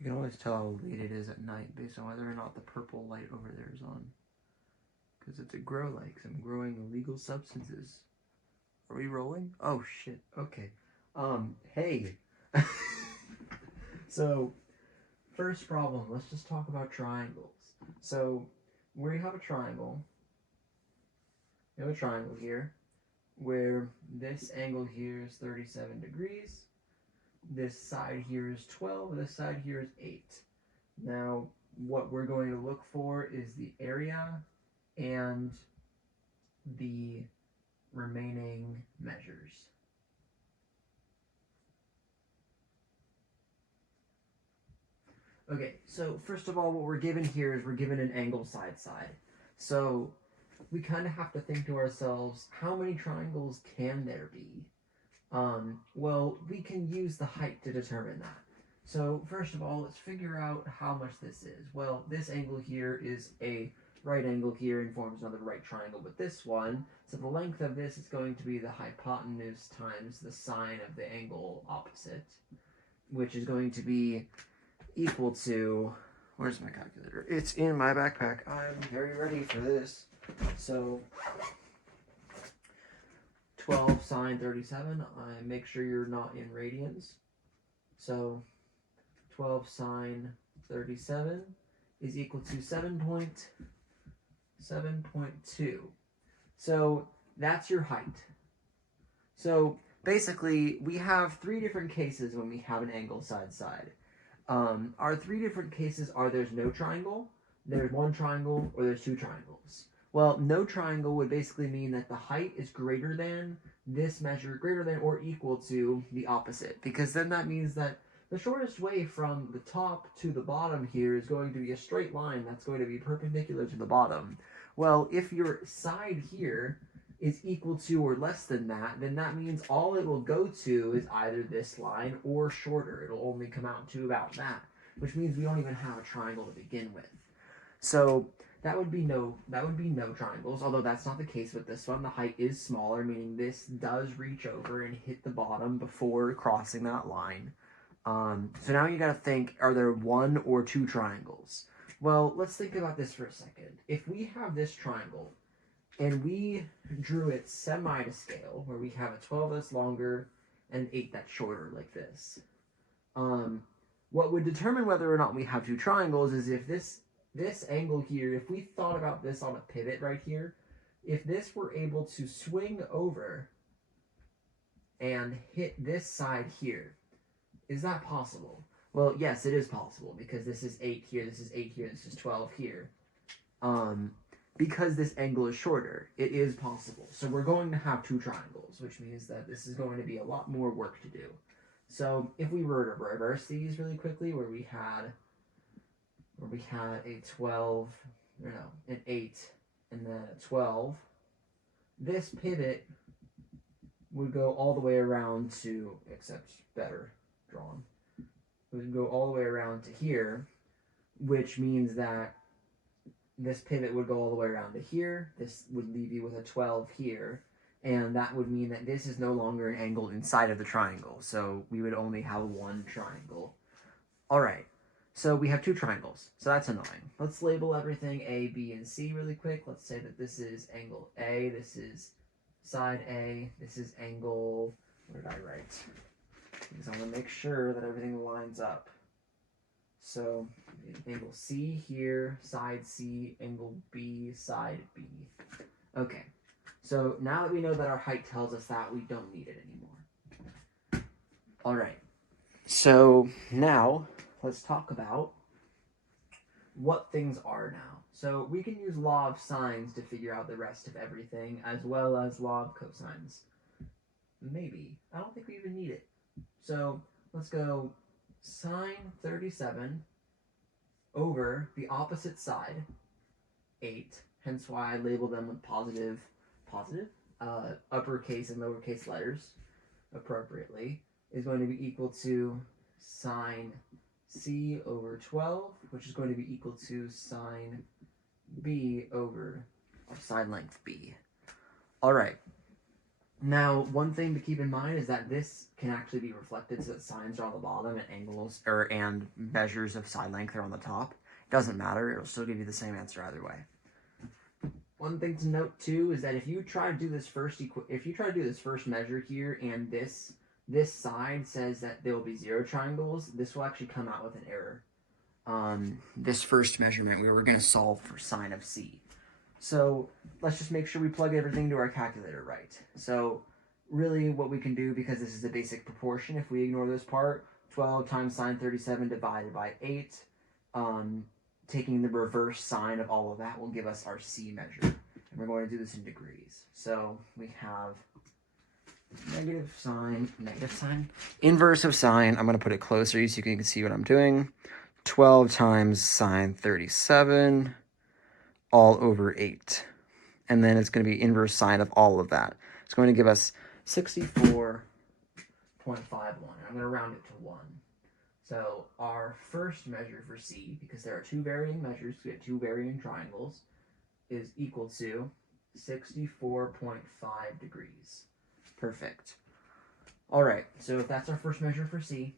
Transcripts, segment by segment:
You can always tell how late it is at night based on whether or not the purple light over there is on. Because it's a grow light, because I'm growing illegal substances. Are we rolling? Oh shit, okay. Hey. So, first problem, let's just talk about triangles. So, where you have a triangle, you have a triangle here, where this angle here is 37 degrees, this side here is 12, this side here is 8. Now, what we're going to look for is the area and the remaining measures. Okay, so first of all, what we're given here is we're given an angle side-side. So we kind of have to think to ourselves, how many triangles can there be? Well, we can use the height to determine that. So first of all, let's figure out how much this is. Well, this angle here is a right angle here and forms another right triangle with this one. So the length of this is going to be the hypotenuse times the sine of the angle opposite, which is going to be equal to, where's my calculator? It's in my backpack. I'm very ready for this. So 12 sine 37, I make sure you're not in radians. So 12 sine 37 is equal to 7.2. So that's your height. So basically, we have three different cases when we have an angle side-side. Our three different cases are there's no triangle, there's one triangle, or there's two triangles. Well, no triangle would basically mean that the height is greater than this measure, greater than or equal to the opposite, because then that means that the shortest way from the top to the bottom here is going to be a straight line that's going to be perpendicular to the bottom. Well, if your side here is equal to or less than that, then that means all it will go to is either this line or shorter. It'll only come out to about that, which means we don't even have a triangle to begin with. So that would be no triangles, although that's not the case with this one. The height is smaller, meaning this does reach over and hit the bottom before crossing that line. So now you got to think, are there one or two triangles? Well, let's think about this for a second. If we have this triangle, and we drew it semi to scale, where we have a 12 that's longer and an 8 that's shorter, like this. What would determine whether or not we have two triangles is if this angle here, if we thought about this on a pivot right here, if this were able to swing over and hit this side here, is that possible? Well, yes, it is possible, because this is 8 here, this is 8 here, this is 12 here. Because this angle is shorter, it is possible. So we're going to have two triangles, which means that this is going to be a lot more work to do. So if we were to reverse these really quickly, where we had a 12, an 8, and then a 12, this pivot would go all the way around to, except better drawn, it would go all the way around to here, which means that this pivot would go all the way around to here. This would leave you with a 12 here. And that would mean that this is no longer an angle inside of the triangle. So we would only have one triangle. All right. So we have two triangles. So that's annoying. Let's label everything A, B, and C really quick. Let's say that this is angle A. This is side A. This is angle... What did I write? Because I want to make sure that everything lines up. So angle C here, side C, angle B, side B. Okay, so now that we know that our height tells us that, we don't need it anymore. All right, so now let's talk about what things are now. So we can use law of sines to figure out the rest of everything, as well as law of cosines. Maybe. I don't think we even need it. So let's go sine 37 over the opposite side, 8, hence why I label them with positive, uppercase and lowercase letters appropriately, is going to be equal to sine C over 12, which is going to be equal to sine B over, or side length B. All right. Now, one thing to keep in mind is that this can actually be reflected so that sines are on the bottom and angles and measures of side length are on the top. It doesn't matter, it'll still give you the same answer either way. One thing to note too is that if you try to do this first measure here and this side says that there will be 0 triangles, this will actually come out with an error. This first measurement, we were going to solve for sine of c. So let's just make sure we plug everything to our calculator right. So really what we can do, because this is a basic proportion, if we ignore this part, 12 times sine 37 divided by 8, taking the reverse sign of all of that will give us our c measure. And we're going to do this in degrees. So we have negative sine, inverse of sine. I'm going to put it closer so you can see what I'm doing. 12 times sine 37 all over 8. And then it's going to be inverse sine of all of that. It's going to give us 64.51. I'm going to round it to 1. So our first measure for C, because there are two varying measures, we have two varying triangles, is equal to 64.5 degrees. Perfect. All right, so if that's our first measure for C,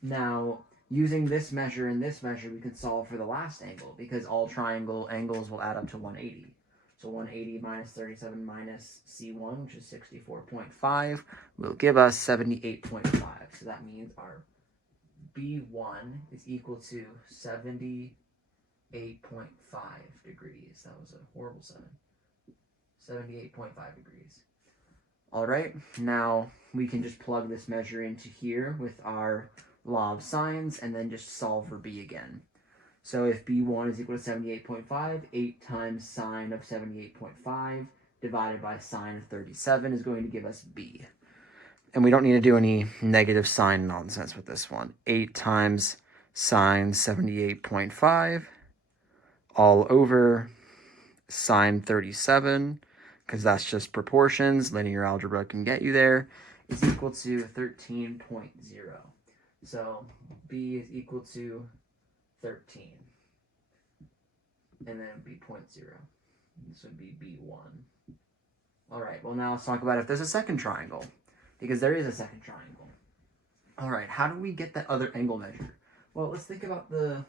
now using this measure and this measure, we can solve for the last angle, because all triangle angles will add up to 180. So 180 minus 37 minus C1, which is 64.5, will give us 78.5. So that means our B1 is equal to 78.5 degrees. That was a horrible 78.5 degrees. All right, now we can just plug this measure into here with our law of sines and then just solve for B again. So if B1 is equal to 78.5, 8 times sine of 78.5 divided by sine of 37 is going to give us B. And we don't need to do any negative sign nonsense with this one. 8 times sine 78.5 all over sine 37, because that's just proportions, linear algebra can get you there, is equal to 13.0. So B is equal to 13. And then B 0.0. This would be B1. All right, well now let's talk about if there's a second triangle, because there is a second triangle. All right, how do we get that other angle measure? Well, let's think about the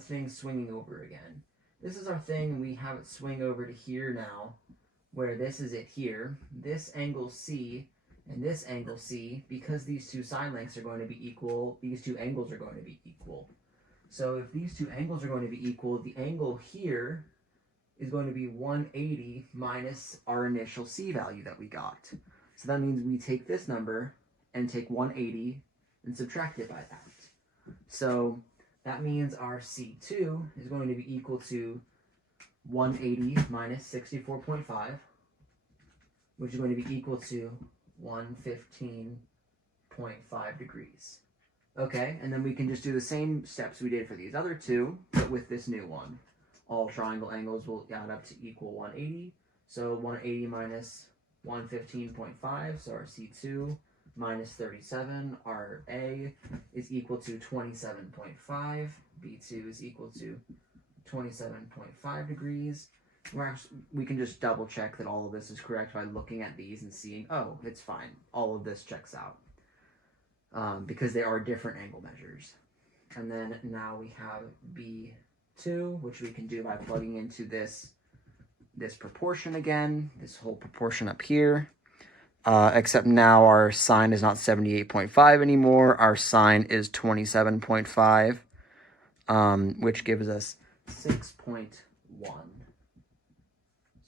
thing swinging over again. This is our thing, and we have it swing over to here now, where this is it here. This angle C and this angle C, because these two sine lengths are going to be equal, these two angles are going to be equal. So if these two angles are going to be equal, the angle here is going to be 180 minus our initial C value that we got. So that means we take this number and take 180 and subtract it by that. So that means our C2 is going to be equal to 180 minus 64.5, which is going to be equal to 115.5 degrees. Okay, and then we can just do the same steps we did for these other two, but with this new one. All triangle angles will add up to equal 180. So 180 minus 115.5, so our C2 minus 37, our A is equal to 27.5. B2 is equal to 27.5 degrees. We can just double check that all of this is correct by looking at these and seeing, oh, it's fine. All of this checks out. Because they are different angle measures. And then now we have B2, which we can do by plugging into this proportion again, this whole proportion up here. Except now our sine is not 78.5 anymore. Our sine is 27.5, which gives us 6.1.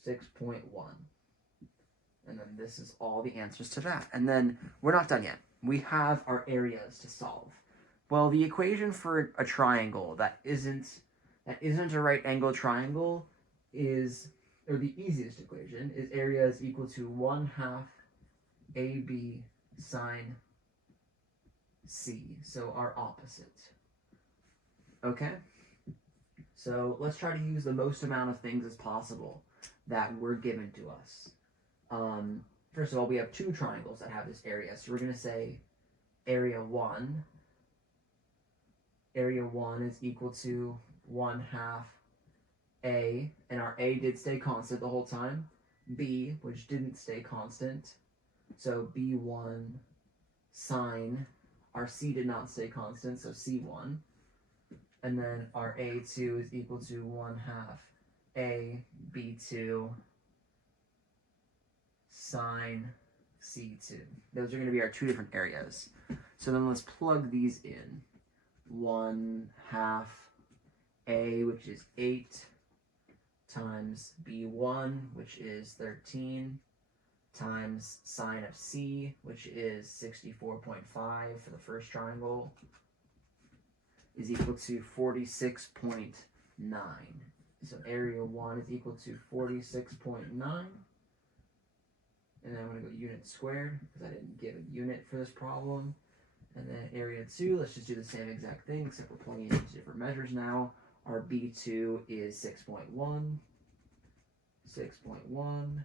6.1. And then this is all the answers to that. And then we're not done yet. We have our areas to solve. Well, the equation for a triangle that isn't a right angle triangle is, or the easiest equation is area is equal to 1/2 AB sine C. So our opposite. Okay? So let's try to use the most amount of things as possible that were given to us. First of all, we have two triangles that have this area. So we're going to say area 1. Area 1 is equal to 1/2 A. And our A did stay constant the whole time. b, which didn't stay constant. So b1 sine, our c did not stay constant, so c1. And then our a2 is equal to 1/2 a b2 sine c2. Those are going to be our two different areas. So then let's plug these in. 1/2 a, which is 8, times b1, which is 13, times sine of c, which is 64.5 for the first triangle, is equal to 46.9. So area 1 is equal to 46.9. And then I'm going to go unit squared, because I didn't give a unit for this problem. And then area 2, let's just do the same exact thing, except we're plugging in into different measures now. Our b2 is 6.1, 6.1.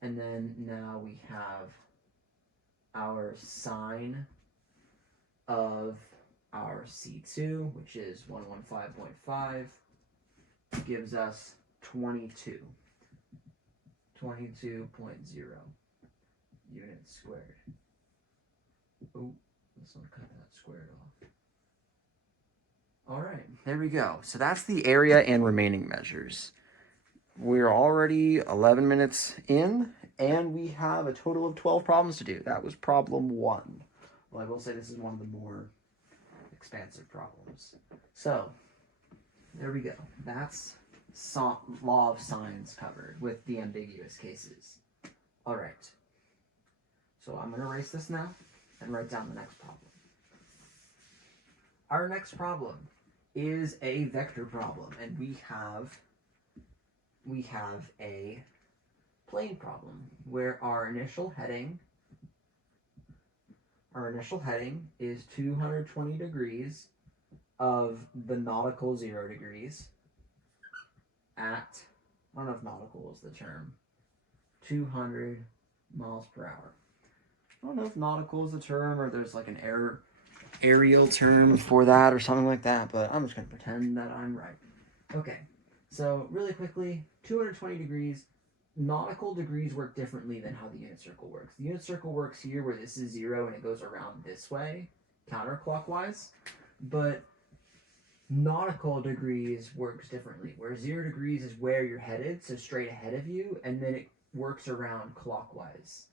And then now we have our sine of our c2, which is 115.5, gives us 22. 22.0 units squared. Oh, let's not cut that squared off. All right, there we go. So that's the area and remaining measures. We're already 11 minutes in, and we have a total of 12 problems to do. That was problem 1. Well, I will say this is one of the more expansive problems. So, there we go. That's law of sines covered with the ambiguous cases. All right. So I'm going to erase this now and write down the next problem. Our next problem is a vector problem, and we have a plane problem where our initial heading is 220 degrees of the nautical 0 degrees at, I don't know if nautical is the term, 200 miles per hour. I don't know if nautical is the term or there's like an aerial term for that or something like that, but I'm just going to pretend that I'm right. Okay, so really quickly, 220 degrees, nautical degrees work differently than how the unit circle works. The unit circle works here where this is 0 and it goes around this way, counterclockwise, but nautical degrees works differently, where 0 degrees is where you're headed, so straight ahead of you, and then it works around clockwise.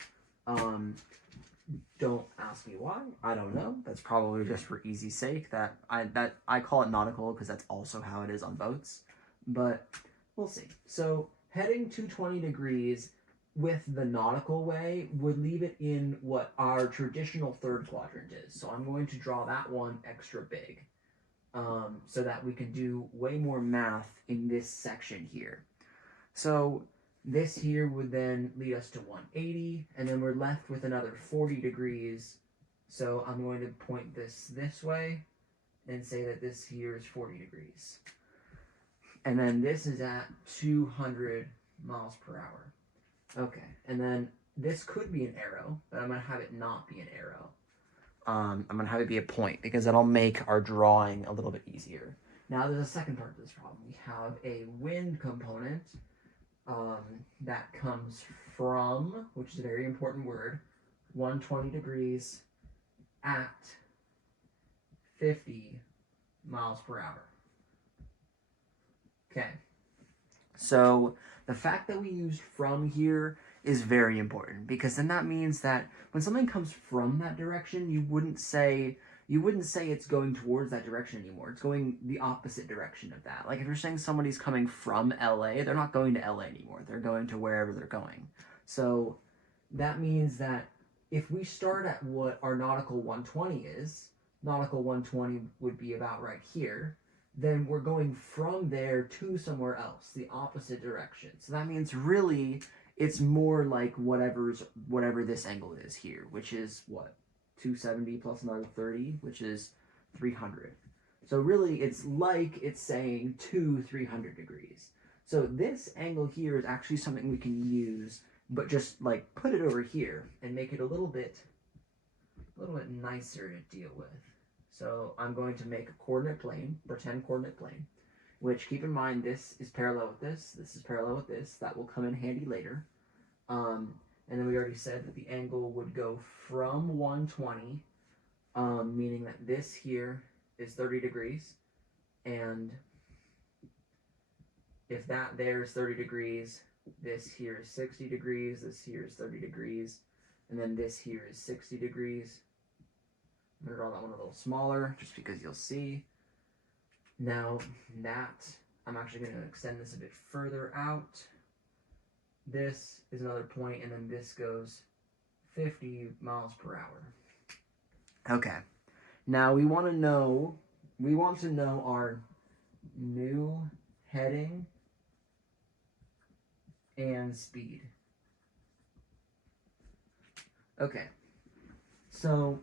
Don't ask me why. I don't know. That's probably just for easy sake that I call it nautical because that's also how it is on boats. But we'll see. So heading 220 degrees with the nautical way would leave it in what our traditional third quadrant is. So I'm going to draw that one extra big so that we can do way more math in this section here. So this here would then lead us to 180, and then we're left with another 40 degrees. So I'm going to point this way and say that this here is 40 degrees. And then this is at 200 miles per hour. Okay, and then this could be an arrow, but I'm going to have it not be an arrow. I'm going to have it be a point because that'll make our drawing a little bit easier. Now there's a second part to this problem. We have a wind component that comes from, which is a very important word, 120 degrees at 50 miles per hour. Okay, so the fact that we used from here is very important because then that means that when something comes from that direction, you wouldn't say it's going towards that direction anymore. It's going the opposite direction of that. Like if you're saying somebody's coming from LA, they're not going to LA anymore. They're going to wherever they're going. So that means that if we start at what our nautical 120 is, nautical 120 would be about right here, then we're going from there to somewhere else, the opposite direction. So that means really it's more like whatever this angle is here, which is what? 270 plus another 30, which is 300. So really it's like it's saying 300 degrees. So this angle here is actually something we can use, but just like put it over here and make it a little bit nicer to deal with. So I'm going to make a coordinate plane, pretend coordinate plane, which, keep in mind, this is parallel with this is parallel with this. That will come in handy later. And then we already said that the angle would go from 120, meaning that this here is 30 degrees, and if that there is 30 degrees, this here is 60 degrees, this here is 30 degrees, and then this here is 60 degrees. I'm going to draw that one a little smaller, just because you'll see. Now, I'm actually going to extend this a bit further out. This is another point, and then this goes 50 miles per hour. Okay. Now we want to know our new heading and speed. Okay. So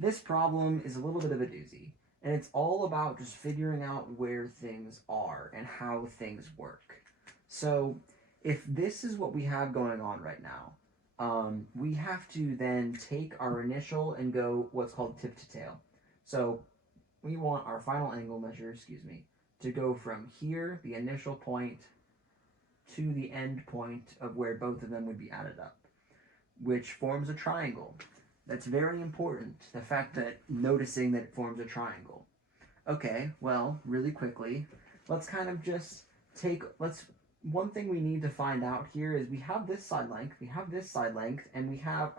this problem is a little bit of a doozy, and it's all about just figuring out where things are and how things work. So if this is what we have going on right now, we have to then take our initial and go what's called tip to tail. So we want our final angle measure, to go from here, the initial point, to the end point of where both of them would be added up, which forms a triangle. That's very important, the fact that noticing that it forms a triangle. Okay, well, really quickly, let's kind of just one thing we need to find out here is we have this side length, and we have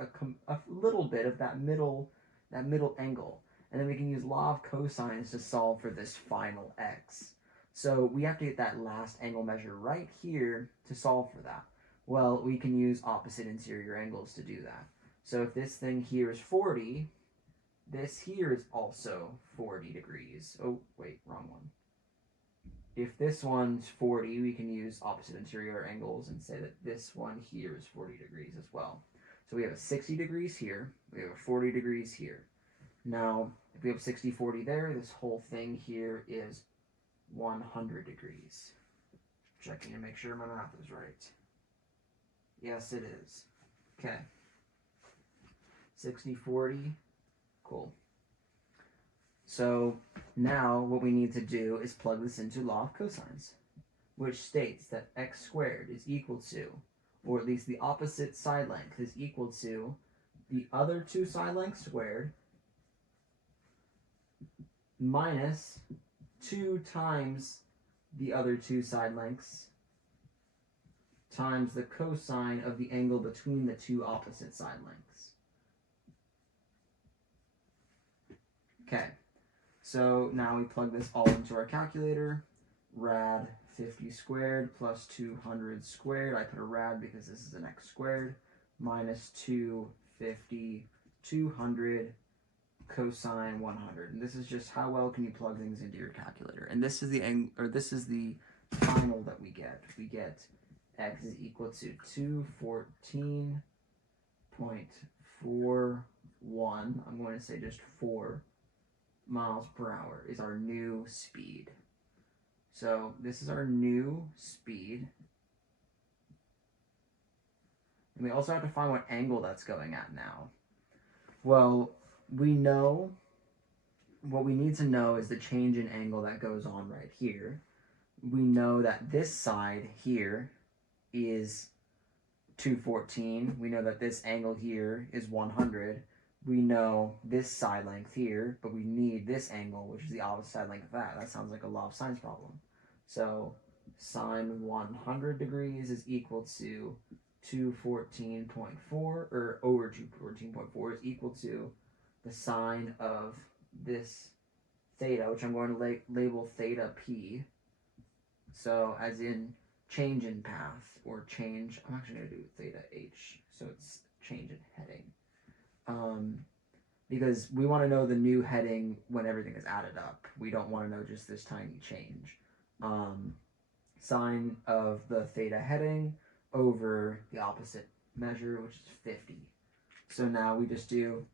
a little bit of that middle angle. And then we can use law of cosines to solve for this final x. So we have to get that last angle measure right here to solve for that. Well, we can use opposite interior angles to do that. So if this thing here is 40, this here is also 40 degrees. Oh, wait, wrong one. If this one's 40, we can use opposite interior angles and say that this one here is 40 degrees as well. So we have a 60 degrees here, we have a 40 degrees here. Now, if we have 60, 40 there, this whole thing here is 100 degrees. Checking to make sure my math is right. Yes, it is. Okay. 60, 40. Cool. So now what we need to do is plug this into law of cosines, which states that x squared is equal to, or at least the opposite side length is equal to, the other two side lengths squared minus 2 times the other two side lengths times the cosine of the angle between the two opposite side lengths. Okay, so now we plug this all into our calculator. Rad 50 squared plus 200 squared. I put a rad because this is an x squared, minus 250, 200, cosine 100. And this is just how well can you plug things into your calculator. And this is the final that we get. We get x is equal to 214.41. I'm going to say just 4 miles per hour is our new speed. So this is our new speed. And we also have to find what angle that's going at now. Well, we know, what we need to know is the change in angle that goes on right here. We know that this side here is 214. We know that this angle here is 100. We know this side length here, but we need this angle, which is the opposite side length of that. That sounds like a law of sines problem. So sine 100 degrees is equal to 214.4, or over 214.4 is equal to the sine of this theta, which I'm going to label theta p. So as in change in path, or change, I'm actually going to do theta h, so it's change in heading. Because we want to know the new heading when everything is added up. We don't want to know just this tiny change. Sine of the theta heading over the opposite measure, which is 50. So now we just do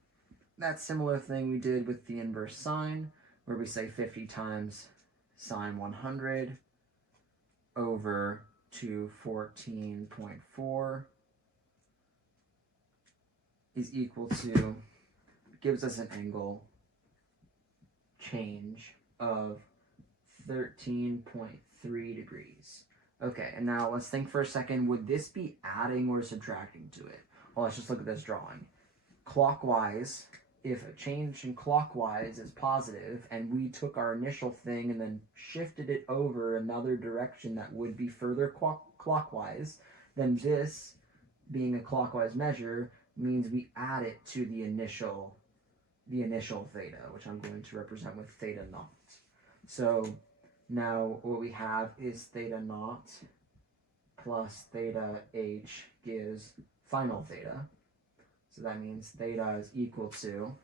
that similar thing we did with the inverse sine, where we say 50 times sine 100 over 214.4 is equal to, gives us an angle change of 13.3 degrees. Okay, and now let's think for a second, would this be adding or subtracting to it? Well, let's just look at this drawing. Clockwise, if a change in clockwise is positive, and we took our initial thing and then shifted it over another direction that would be further clockwise, then this, being a clockwise measure, means we add it to the initial theta, which I'm going to represent with theta naught. So now what we have is theta naught plus theta h gives final theta. So that means theta is equal to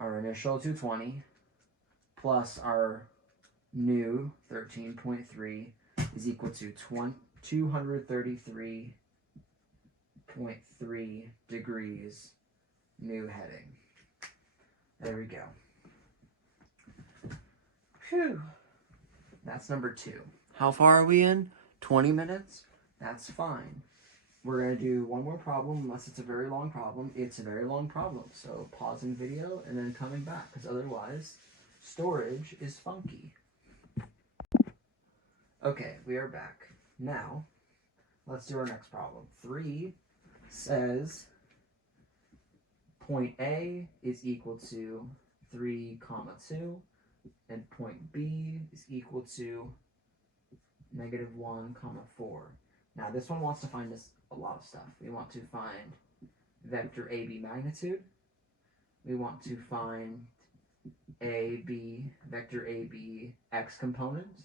our initial 220 plus our new 13.3 is equal to 233.3 degrees new heading. There we go. Phew. That's number 2. How far are we in? 20 minutes? That's fine. We're going to do one more problem, unless it's a very long problem. It's a very long problem, so pausing video and then coming back, because otherwise storage is funky. Okay, we are back. Now, let's do our next problem. 3 says point A is equal to 3, 2, and point B is equal to -1, 4. Now this one wants to find us a lot of stuff. We want to find vector AB magnitude. We want to find vector AB x component,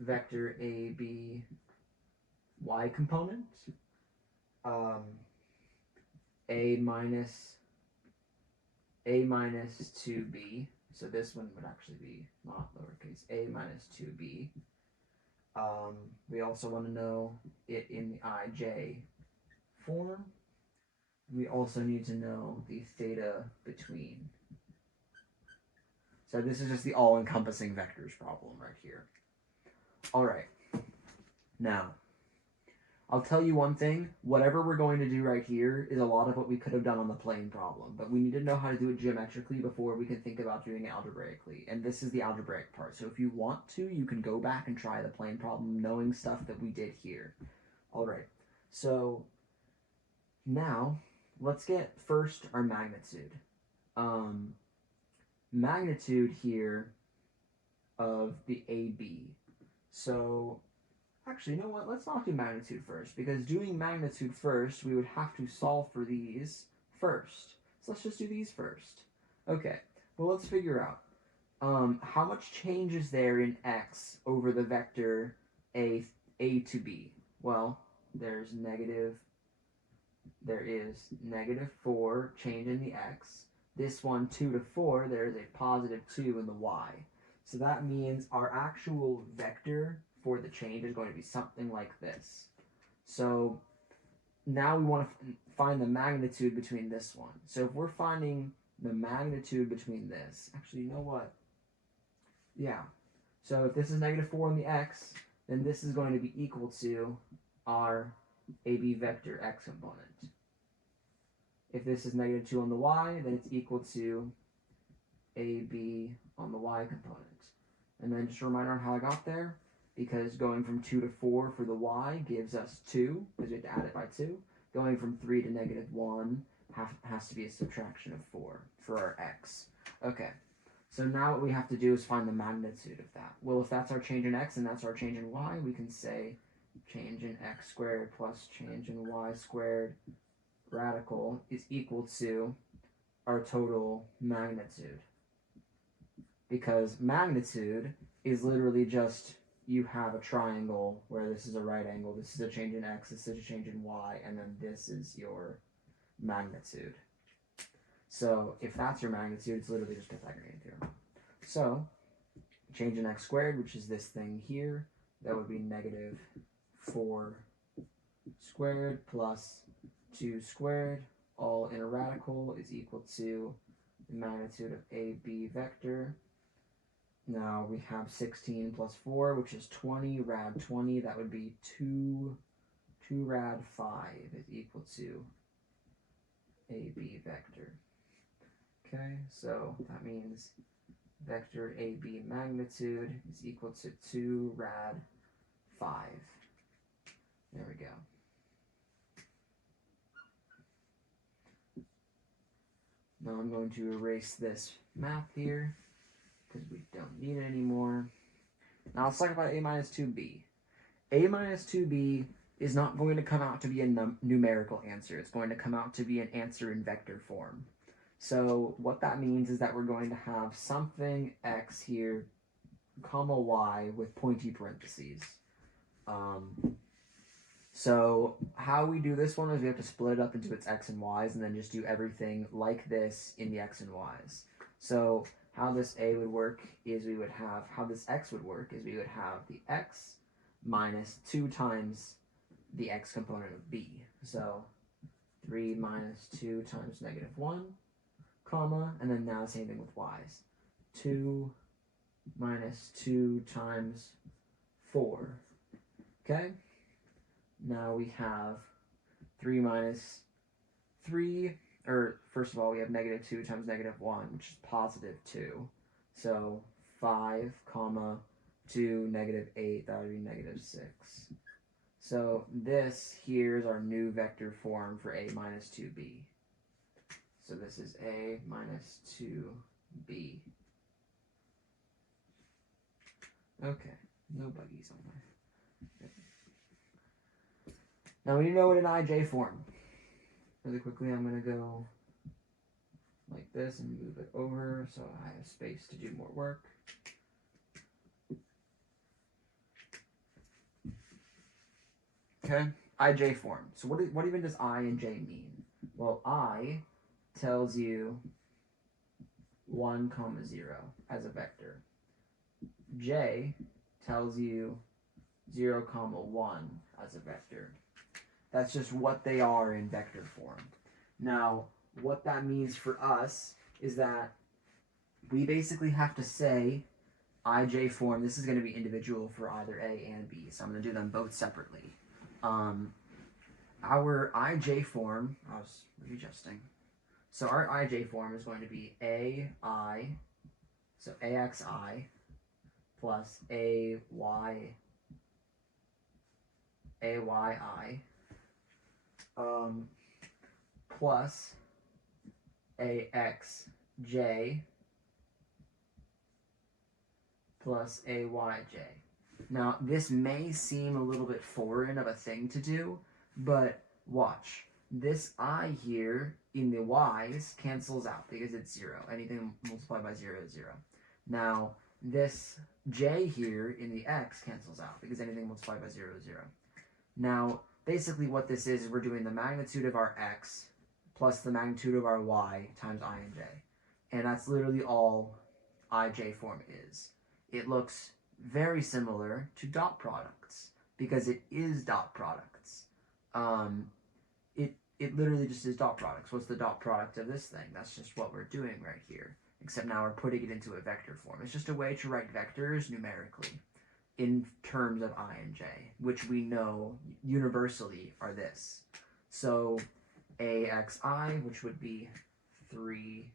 vector AB y component, a minus 2b. So this one would actually be not lowercase a minus 2b. We also want to know it in the ij form. We also need to know the theta between. So this is just the all-encompassing vectors problem right here. All right. Now, I'll tell you one thing. Whatever we're going to do right here is a lot of what we could have done on the plane problem, but we need to know how to do it geometrically before we can think about doing it algebraically. And this is the algebraic part. So if you want to, you can go back and try the plane problem knowing stuff that we did here. All right. So now let's get first our magnitude. Magnitude here of the AB. So actually, you know what? Let's not do magnitude first, because doing magnitude first, we would have to solve for these first. So let's just do these first. Okay, well, let's figure out how much change is there in x over the vector a to b. Well, there is -4 change in the x. This one, 2 to 4, there is a +2 in the y. So that means our actual vector for the change is going to be something like this. So now we want to find the magnitude between this one. So if we're finding the magnitude between this, actually, you know what? Yeah. So if this is -4 on the x, then this is going to be equal to our AB vector x component. If this is -2 on the y, then it's equal to AB on the y component. And then just a reminder on how I got there, because going from 2 to 4 for the y gives us 2, because we have to add it by 2. Going from 3 to -1 has to be a subtraction of 4 for our x. Okay, so now what we have to do is find the magnitude of that. Well, if that's our change in x and that's our change in y, we can say change in x squared plus change in y squared radical is equal to our total magnitude. Because magnitude is literally just, you have a triangle where this is a right angle, this is a change in x, this is a change in y, and then this is your magnitude. So if that's your magnitude, it's literally just Pythagorean theorem. So change in x squared, which is this thing here, that would be -4 squared plus 2 squared, all in a radical, is equal to the magnitude of AB vector. Now we have 16 plus 4, which is 20, rad 20, that would be 2 rad 5 is equal to AB vector. Okay, so that means vector AB magnitude is equal to 2 rad 5. There we go. Now I'm going to erase this math here because we don't need it anymore. Now let's talk about a minus 2b. A minus 2b is not going to come out to be a numerical answer. It's going to come out to be an answer in vector form. So what that means is that we're going to have something x here, comma y with pointy parentheses. So how we do this one is we have to split it up into its x and y's and then just do everything like this in the x and y's. So how this a would work is we would have, how this x would work is we would have the x minus 2 times the x component of b. So 3 minus 2 times negative 1, comma, and then now the same thing with y's. 2 minus 2 times 4. Okay? Now we have 3 minus 3, or first of all, we have negative 2 times negative 1, which is positive 2. So 5, comma, 2, negative 8, that would be negative 6. So this here is our new vector form for a minus 2b. So this is a minus 2b. Okay, no buggies on there. Now we know what an ij form. Really quickly, I'm going to go like this and move it over so I have space to do more work. Okay, ij form. So what even does I and j mean? Well, I tells you 1, comma 0 as a vector. J tells you 0, comma 1 as a vector. That's just what they are in vector form. Now, what that means for us is that we basically have to say ij form. This is going to be individual for either A and B, so I'm going to do them both separately. Our ij form, I was readjusting. So our ij form is going to be ai, so axi plus ayi, plus axj plus ayj. Now, this may seem a little bit foreign of a thing to do, but watch. This I here in the y's cancels out because it's 0. Anything multiplied by 0 is 0. Now, this j here in the x cancels out because anything multiplied by 0 is 0. Now, basically what this is we're doing the magnitude of our x plus the magnitude of our y times I and j. And that's literally all ij form is. It looks very similar to dot products because it is dot products. It literally just is dot products. What's the dot product of this thing? That's just what we're doing right here. Except now we're putting it into a vector form. It's just a way to write vectors numerically in terms of I and j, which we know universally are this. So axi, which would be 3i,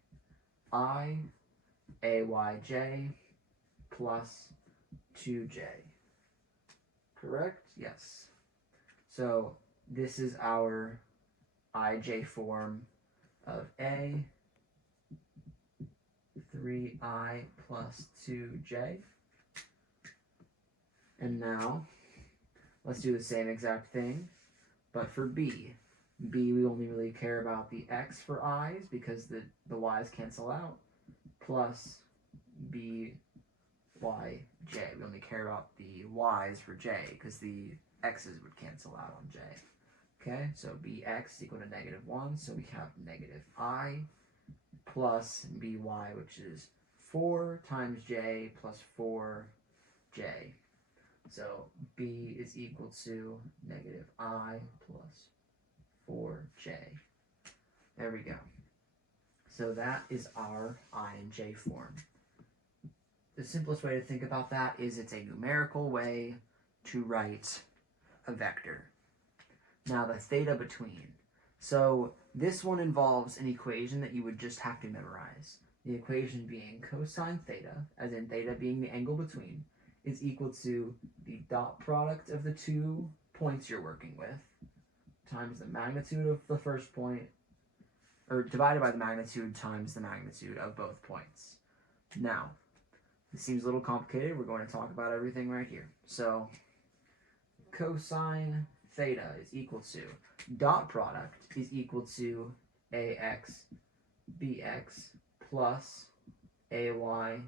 ayj plus 2j. Correct? Yes. So this is our ij form of a, 3i plus 2j. And now, let's do the same exact thing, but for b. B, we only really care about the x for i's because the y's cancel out, plus b, y, j. We only care about the y's for j because the x's would cancel out on j. Okay, so bx is equal to negative 1, so we have negative I plus by, which is 4 times j plus 4j. So b is equal to negative I plus 4j. There we go. So that is our I and j form. The simplest way to think about that is it's a numerical way to write a vector. Now the theta between. So this one involves an equation that you would just have to memorize. the equation being cosine theta, as in theta being the angle between, is equal to the dot product of the 2 points you're working with times the magnitude of the first point, or divided by the magnitude times the magnitude of both points. Now, this seems a little complicated. We're going to talk about everything right here. So, cosine theta is equal to, dot product is equal to ax bx plus ay by.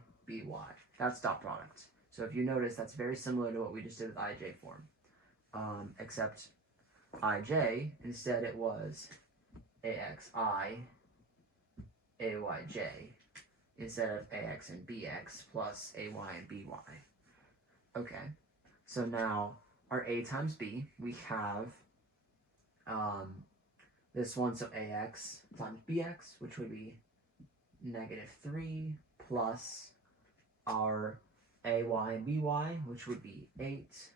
That's dot product. So if you notice, that's very similar to what we just did with ij form. Except ij, instead it was axi ayj instead of ax and bx plus ay and by. Okay, so now our a times b, we have this one, so ax times bx, which would be -3 plus our ay and by, which would be 8.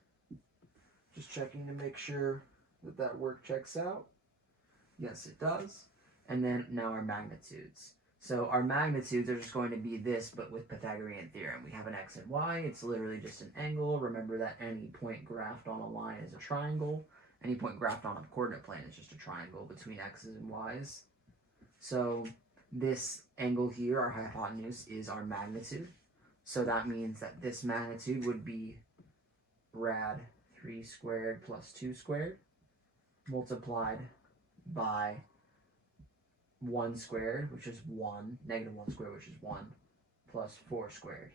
Just checking to make sure that that work checks out. Yes, it does. And then now our magnitudes. So our magnitudes are just going to be this, but with Pythagorean theorem. We have an x and y. It's literally just an angle. Remember that any point graphed on a line is a triangle. Any point graphed on a coordinate plane is just a triangle between x's and y's. So this angle here, our hypotenuse, is our magnitude. So that means that this magnitude would be rad 3 squared plus 2 squared multiplied by 1 squared, which is 1, -1 squared, which is 1, plus 4 squared.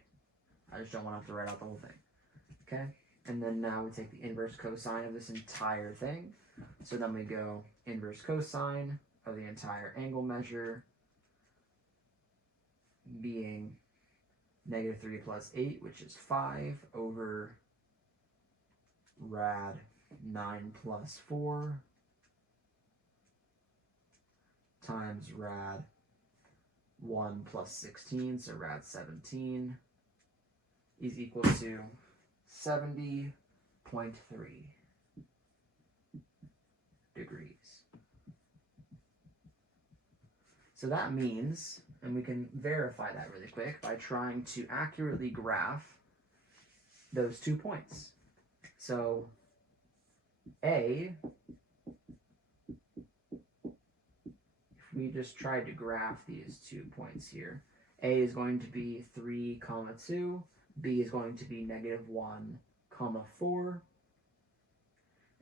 I just don't want to have to write out the whole thing. Okay? And then now we take the inverse cosine of this entire thing. So then we go inverse cosine of the entire angle measure being -3 plus 8, which is 5, over rad 9 plus 4 times rad 1 plus 16, so rad 17, is equal to 70.3 degrees. So that means, and we can verify that really quick by trying to accurately graph those 2 points. So A, if we just tried to graph these 2 points here, A is going to be 3, 2, B is going to be -1, 4,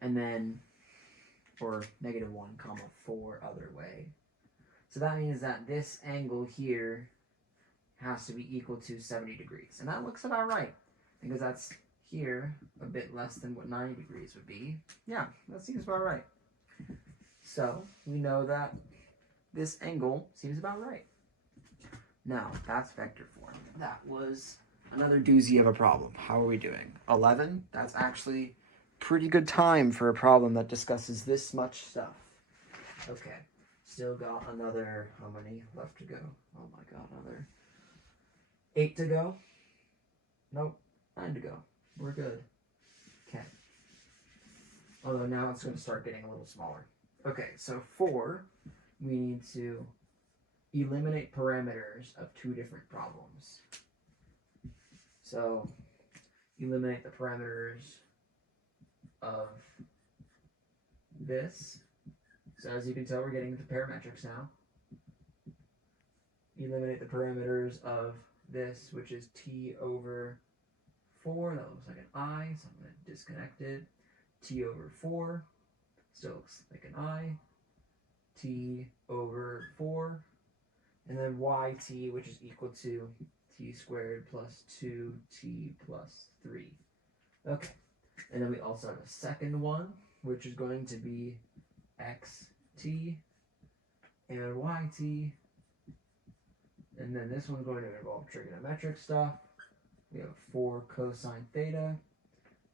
and then, or -1, 4 other way. So that means that this angle here has to be equal to 70 degrees. And that looks about right, because that's here a bit less than what 90 degrees would be. Yeah, that seems about right. So we know that this angle seems about right. Now, that's vector form. That was another doozy of a problem. How are we doing? 11? That's actually pretty good time for a problem that discusses this much stuff. Okay, still got another, how many left to go? Oh my god, another 8 to go? Nope, 9 to go. We're good. Okay. Although now it's going to start getting a little smaller. Okay, so 4, we need to eliminate parameters of 2 different problems. So, eliminate the parameters of this. So as you can tell, we're getting into parametrics now. Eliminate the parameters of this, which is t over 4. That looks like an I, so I'm going to disconnect it. T over 4 still looks like an I. T over 4. And then yt, which is equal to t squared plus 2t plus 3. Okay. And then we also have a second one, which is going to be xt and yt. And then this one's going to involve trigonometric stuff. We have 4 cosine theta,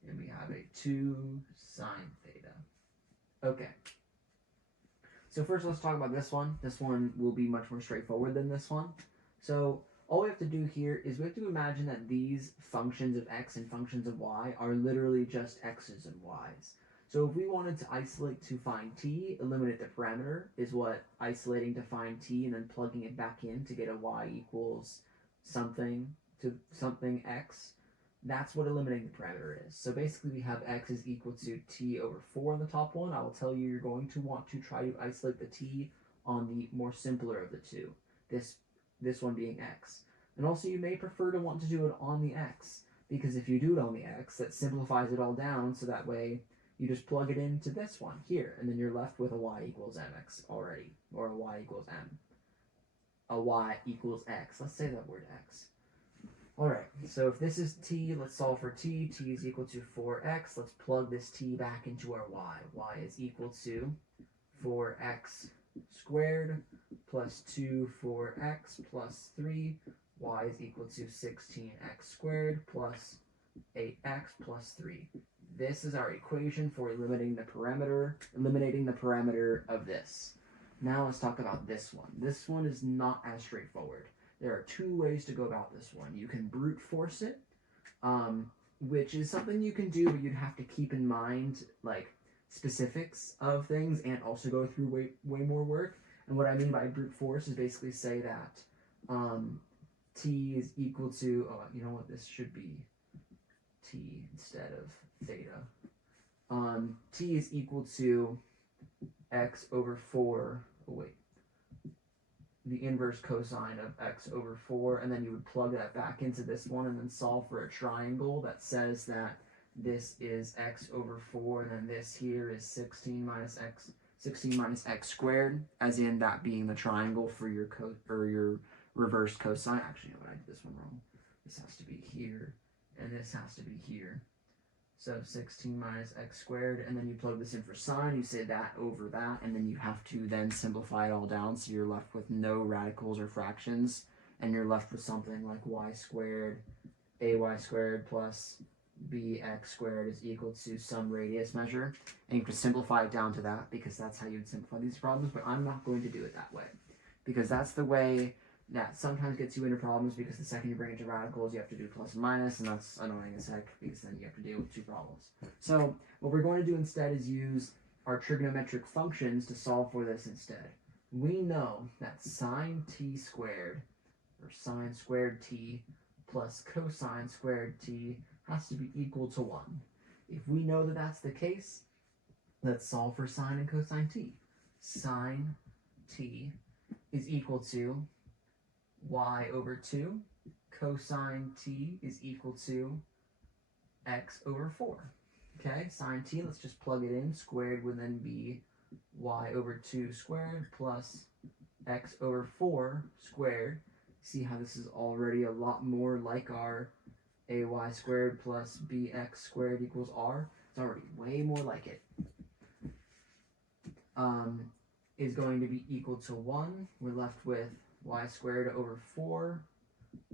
and we have a 2 sine theta. Okay. So first let's talk about this one. This one will be much more straightforward than this one. So all we have to do here is we have to imagine that these functions of x and functions of y are literally just x's and y's. So if we wanted to isolate to find t, eliminate the parameter is what isolating to find t and then plugging it back in to get a y equals something to something x. That's what eliminating the parameter is. So basically we have x is equal to t over 4 on the top one. I will tell you you're going to want to try to isolate the t on the more simpler of the two. This one being x. And also you may prefer to want to do it on the x, because if you do it on the x, that simplifies it all down, so that way you just plug it into this one here, and then you're left with a y equals mx already, or a y equals m. A y equals x. Let's say that word x. Alright, so if this is t, let's solve for t. T is equal to 4x. Let's plug this t back into our y. Y is equal to 4x squared plus 2 4x plus 3. Y is equal to 16x squared plus 8x plus 3. This is our equation for eliminating the parameter of this. Now let's talk about this one. This one is not as straightforward. There are two ways to go about this one. You can brute force it, which is something you can do, but you'd have to keep in mind like specifics of things and also go through way more work. And what I mean by brute force is basically say that t is equal to, oh, you know what, this should be t instead of theta. T is equal to x over 4, oh wait, the inverse cosine of x over 4, and then you would plug that back into this one and then solve for a triangle that says that this is x over 4, and then this here is 16 minus x squared, as in that being the triangle for your your reverse cosine. Actually, no, I did this one wrong. This has to be here, and this has to be here. So 16 minus x squared, and then you plug this in for sine, you say that over that, and then you have to then simplify it all down, so you're left with no radicals or fractions, and you're left with something like y squared, ay squared plus bx squared is equal to some radius measure. And you can simplify it down to that, because that's how you'd simplify these problems, but I'm not going to do it that way, because that's the way that sometimes gets you into problems, because the second you bring it to radicals, you have to do plus and minus, and that's annoying as heck, because then you have to deal with two problems. So what we're going to do instead is use our trigonometric functions to solve for this instead. We know that sine t squared, or sine squared t, plus cosine squared t has to be equal to 1. If we know that that's the case, let's solve for sine and cosine t. Sine t is equal to y over 2, cosine t is equal to x over 4. Okay, sine t, let's just plug it in. Squared would then be y over 2 squared plus x over 4 squared. See how this is already a lot more like our ay squared plus bx squared equals r. It's already way more like it. Is going to be equal to 1. We're left with y squared over 4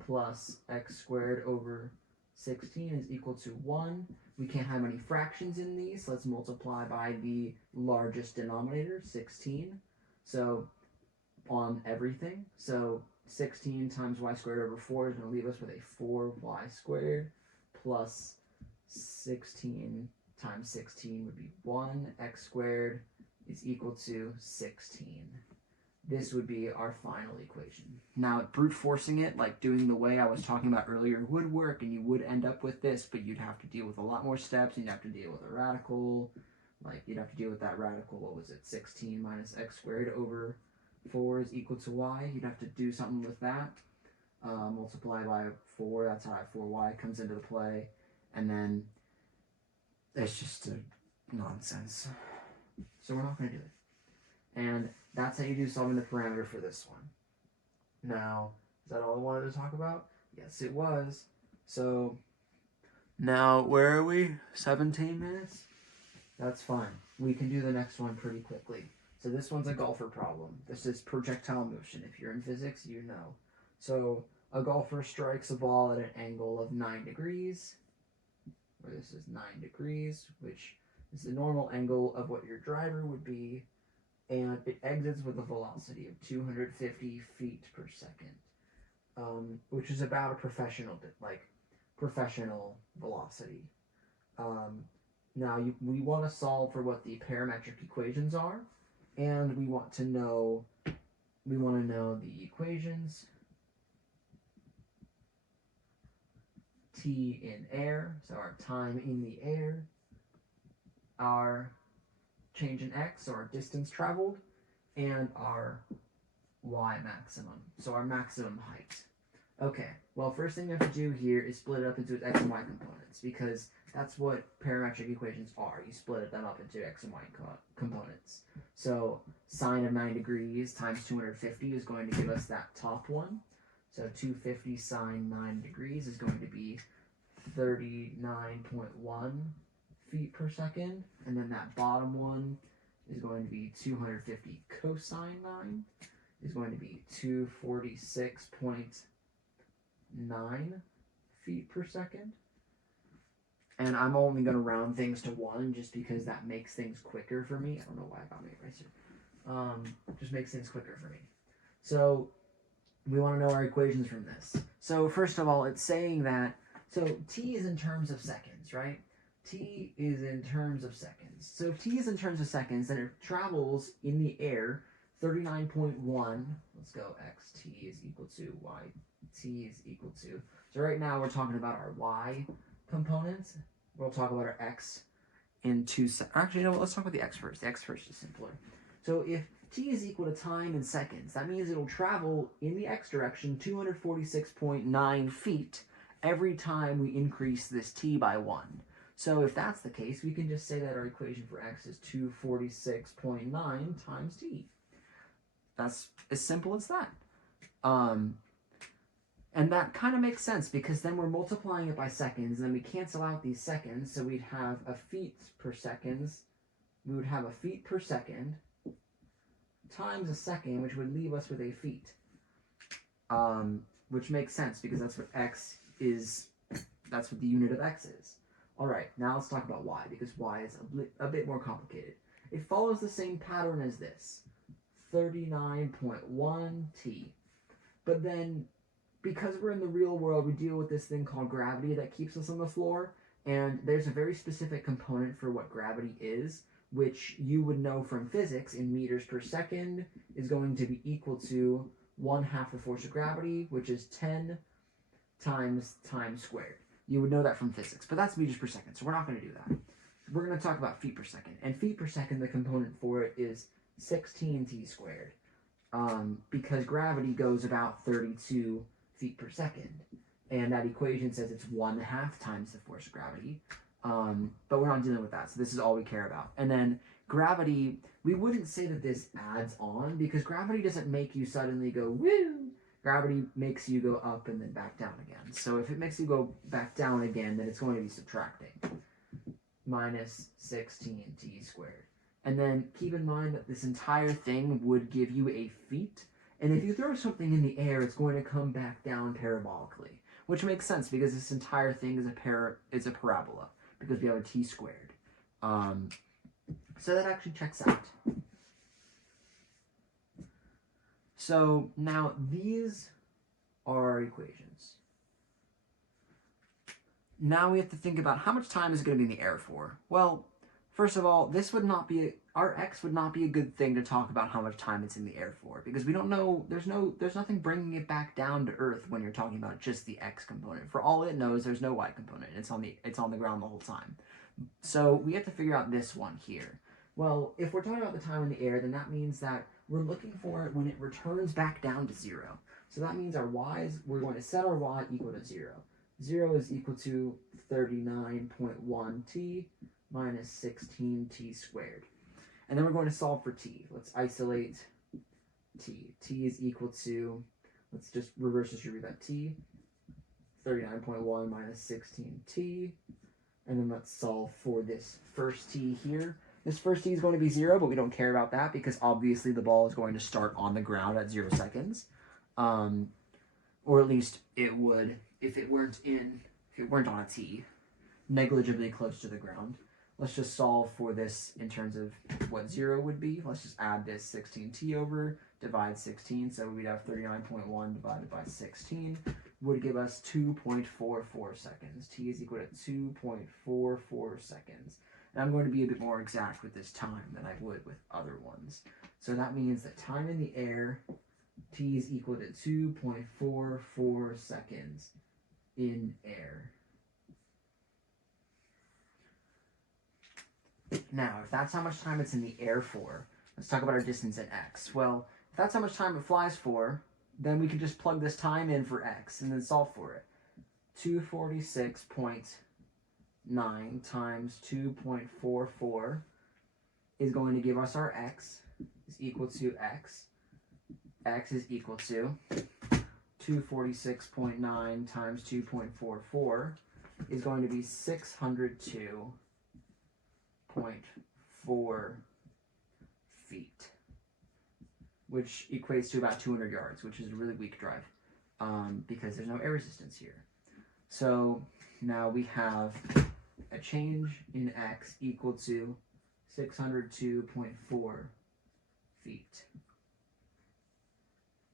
plus x squared over 16 is equal to 1. We can't have any fractions in these. Let's multiply by the largest denominator, 16. So on everything. So 16 times y squared over 4 is going to leave us with a 4y squared plus 16 times 16 would be 1. X squared is equal to 16. This would be our final equation. Now, brute forcing it, like doing the way I was talking about earlier, would work, and you would end up with this, but you'd have to deal with a lot more steps, and you'd have to deal with a radical. Like, you'd have to deal with that radical, what was it, 16 minus x squared over 4 is equal to y. You'd have to do something with that. Multiply by 4, that's how 4y comes into the play. And then it's just nonsense. So we're not going to do it. And that's how you do solving the parameter for this one. Now, is that all I wanted to talk about? Yes, it was. So, now, where are we? 17 minutes? That's fine. We can do the next one pretty quickly. So this one's a golfer problem. This is projectile motion. If you're in physics, you know. So a golfer strikes a ball at an angle of 9 degrees, where this is 9 degrees, which is the normal angle of what your driver would be, and it exits with a velocity of 250 feet per second, which is about a professional velocity. Now we want to solve for what the parametric equations are, and we want to know the equations. T in air, so our time in the air, our change in x, or our distance traveled, and our y maximum, so our maximum height. Okay, well, first thing we have to do here is split it up into its x and y components, because that's what parametric equations are. You split them up into x and y components. So sine of 9 degrees times 250 is going to give us that top one. So 250 sine 9 degrees is going to be 39.1 feet per second. And then that bottom one is going to be 250 cosine 9 is going to be 246.9 feet per second. And I'm only going to round things to 1 just because that makes things quicker for me. I don't know why I got my eraser. Just makes things quicker for me. So we want to know our equations from this. So first of all, it's saying that, so t is in terms of seconds, right? T is in terms of seconds. So if t is in terms of seconds, then it travels in the air 39.1. Let's go xt is equal to yt is equal to. So right now we're talking about our y components. We'll talk about our x in 2 seconds. Actually, no, let's talk about the x first. The x first is simpler. So if t is equal to time in seconds, that means it'll travel in the x direction 246.9 feet every time we increase this t by 1. So if that's the case, we can just say that our equation for x is 246.9 times t. That's as simple as that. And that kind of makes sense because then we're multiplying it by seconds, and then we cancel out these seconds, so we'd have a feet per seconds. We would have a feet per second times a second, which would leave us with a feet. Which makes sense because that's what x is, that's what the unit of x is. Alright, now let's talk about y, because y is a bit more complicated. It follows the same pattern as this, 39.1 t. But then, because we're in the real world, we deal with this thing called gravity that keeps us on the floor, and there's a very specific component for what gravity is, which you would know from physics in meters per second is going to be equal to 1/2 the force of gravity, which is 10 times time squared. You would know that from physics, but that's meters per second, so we're not going to do that. We're going to talk about feet per second, and feet per second, the component for it is 16t squared, because gravity goes about 32 feet per second, and that equation says it's 1/2 times the force of gravity, but we're not dealing with that, so this is all we care about. And then gravity, we wouldn't say that this adds on, because gravity doesn't make you suddenly go woo. Gravity makes you go up and then back down again. So if it makes you go back down again, then it's going to be subtracting. Minus 16t squared. And then keep in mind that this entire thing would give you a feet. And if you throw something in the air, it's going to come back down parabolically. Which makes sense because this entire thing is a parabola. Because we have a t squared. So that actually checks out. So now these are our equations. Now we have to think about how much time is it going to be in the air for? Well, first of all, this would not be our x would not be a good thing to talk about how much time it's in the air for, because we don't know, there's nothing bringing it back down to Earth when you're talking about just the x component. For all it knows, there's no y component. It's on the ground the whole time. So we have to figure out this one here. Well, if we're talking about the time in the air, then that means that we're looking for it when it returns back down to 0. So that means our y's, we're going to set our y equal to 0. 0 is equal to 39.1t minus 16t squared. And then we're going to solve for t. Let's isolate t. T is equal to, let's just reverse distribute that t. 39.1 minus 16t. And then let's solve for this first t here. This first t is going to be 0, but we don't care about that because obviously the ball is going to start on the ground at 0 seconds. Or at least it would if it weren't on a t, negligibly close to the ground. Let's just solve for this in terms of what 0 would be. Let's just add this 16t over, divide 16, so we'd have 39.1 divided by 16 would give us 2.44 seconds. T is equal to 2.44 seconds. And I'm going to be a bit more exact with this time than I would with other ones. So that means that time in the air, t is equal to 2.44 seconds in air. Now, if that's how much time it's in the air for, let's talk about our distance at x. Well, if that's how much time it flies for, then we can just plug this time in for x and then solve for it. 246.9 times 2.44 is going to give us our x is equal to x. X is equal to 246.9 times 2.44 is going to be 602.4 feet, which equates to about 200 yards, which is a really weak drive because there's no air resistance here. So now we have a change in x equal to 602.4 feet.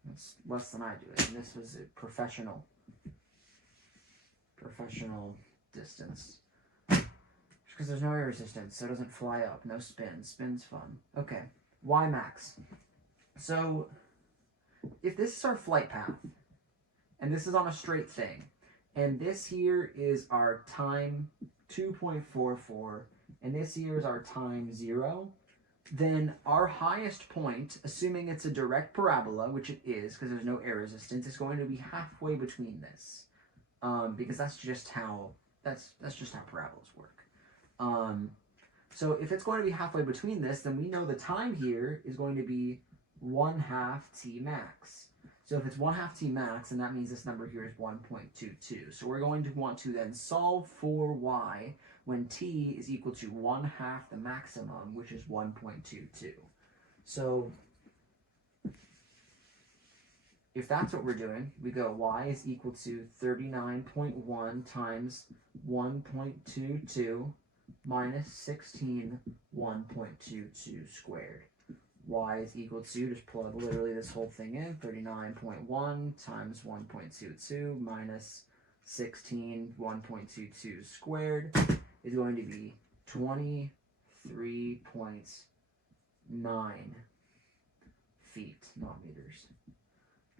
That's less than I do it, and this was a professional distance. Because there's no air resistance, so it doesn't fly up, no spin. Spin's fun. Okay, y max. So if this is our flight path, and this is on a straight thing, and this here is our time 2.44, and this here is our time 0, then our highest point, assuming it's a direct parabola, which it is because there's no air resistance, is going to be halfway between this, because that's just how parabolas work. So if it's going to be halfway between this, then we know the time here is going to be 1/2 t max. So if it's 1/2 t max, then that means this number here is 1.22. So we're going to want to then solve for y when t is equal to 1/2 the maximum, which is 1.22. So if that's what we're doing, we go y is equal to 39.1 times 1.22 minus 16 1.22 squared. Y is equal to, just plug literally this whole thing in, 39.1 times 1.22 minus 16 1.22 squared is going to be 23.9 feet, not meters.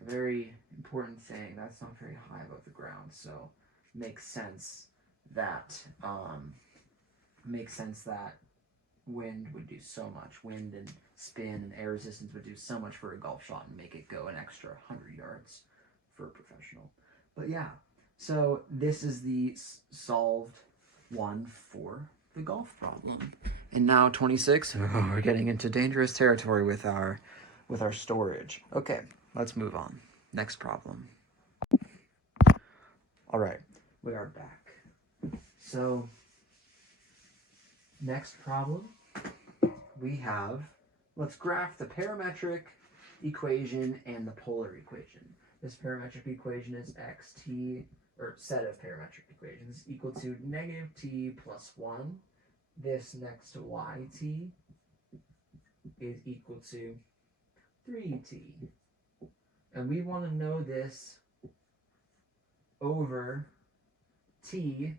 A very important thing. That's not very high above the ground, so makes sense that wind would do so much. Wind and spin and air resistance would do so much for a golf shot and make it go an extra 100 yards for a professional. But yeah, so this is the solved one for the golf problem. And now 26, we're getting into dangerous territory with our storage. Okay, let's move on. Next problem. All right, we are back. So next problem, we have, let's graph the parametric equation and the polar equation. This parametric equation is xt, or set of parametric equations, equal to negative t plus 1. This next to yt is equal to 3t. And we want to know this over t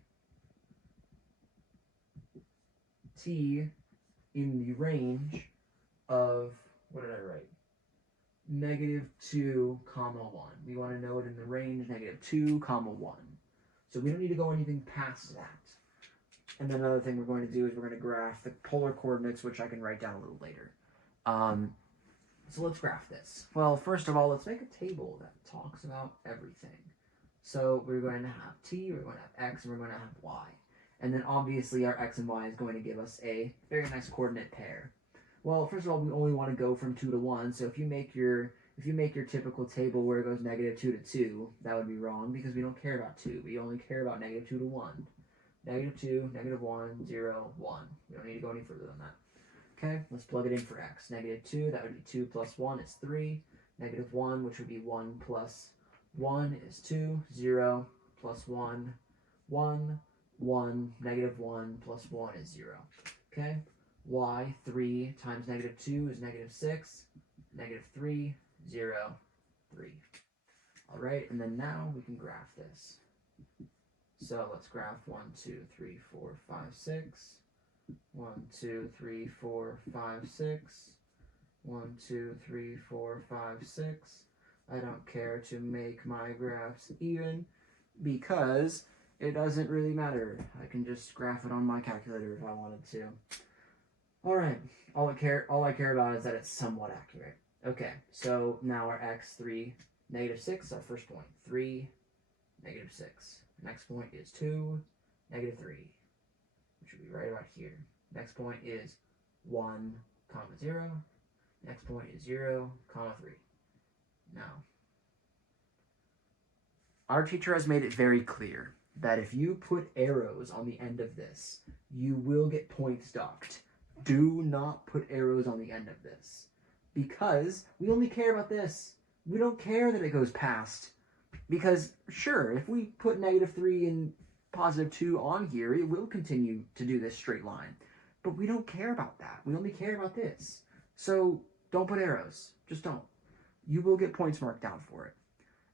in the range of, what did I write? -2, 1. We want to know it in the range -2, 1. So we don't need to go anything past that. And then another thing we're going to do is we're going to graph the polar coordinates, which I can write down a little later. So let's graph this. Well, first of all, let's make a table that talks about everything. So we're going to have t, we're going to have x, and we're going to have y. And then obviously our x and y is going to give us a very nice coordinate pair. Well, first of all, we only want to go from 2 to 1. So if you make your typical table where it goes -2 to 2, that would be wrong because we don't care about 2. We only care about -2 to 1. -2, -1, 0, 1. We don't need to go any further than that. Okay, let's plug it in for x. -2, that would be 2 plus 1 is 3. -1, which would be 1 plus 1 is 2. 0 plus 1, 1. 1, -1 plus 1 is 0. Okay, y, 3 times -2 is -6. -3, 0, 3. All right, and then now we can graph this. So let's graph 1, 2, 3, 4, 5, 6. 1, 2, 3, 4, 5, 6. 1, 2, 3, 4, 5, 6. I don't care to make my graphs even because it doesn't really matter. I can just graph it on my calculator if I wanted to. All right. All I care about is that it's somewhat accurate. Okay. So now our x3, -6, our first point. 3, -6. Next point is 2, -3, which would be right about here. Next point is 1, 0. Next point is 0, 3. Now, our teacher has made it very clear that if you put arrows on the end of this, you will get points docked. Do not put arrows on the end of this because we only care about this. We don't care that it goes past because, sure, if we put -3 and +2 on here, it will continue to do this straight line. But we don't care about that. We only care about this. So don't put arrows. Just don't. You will get points marked down for it.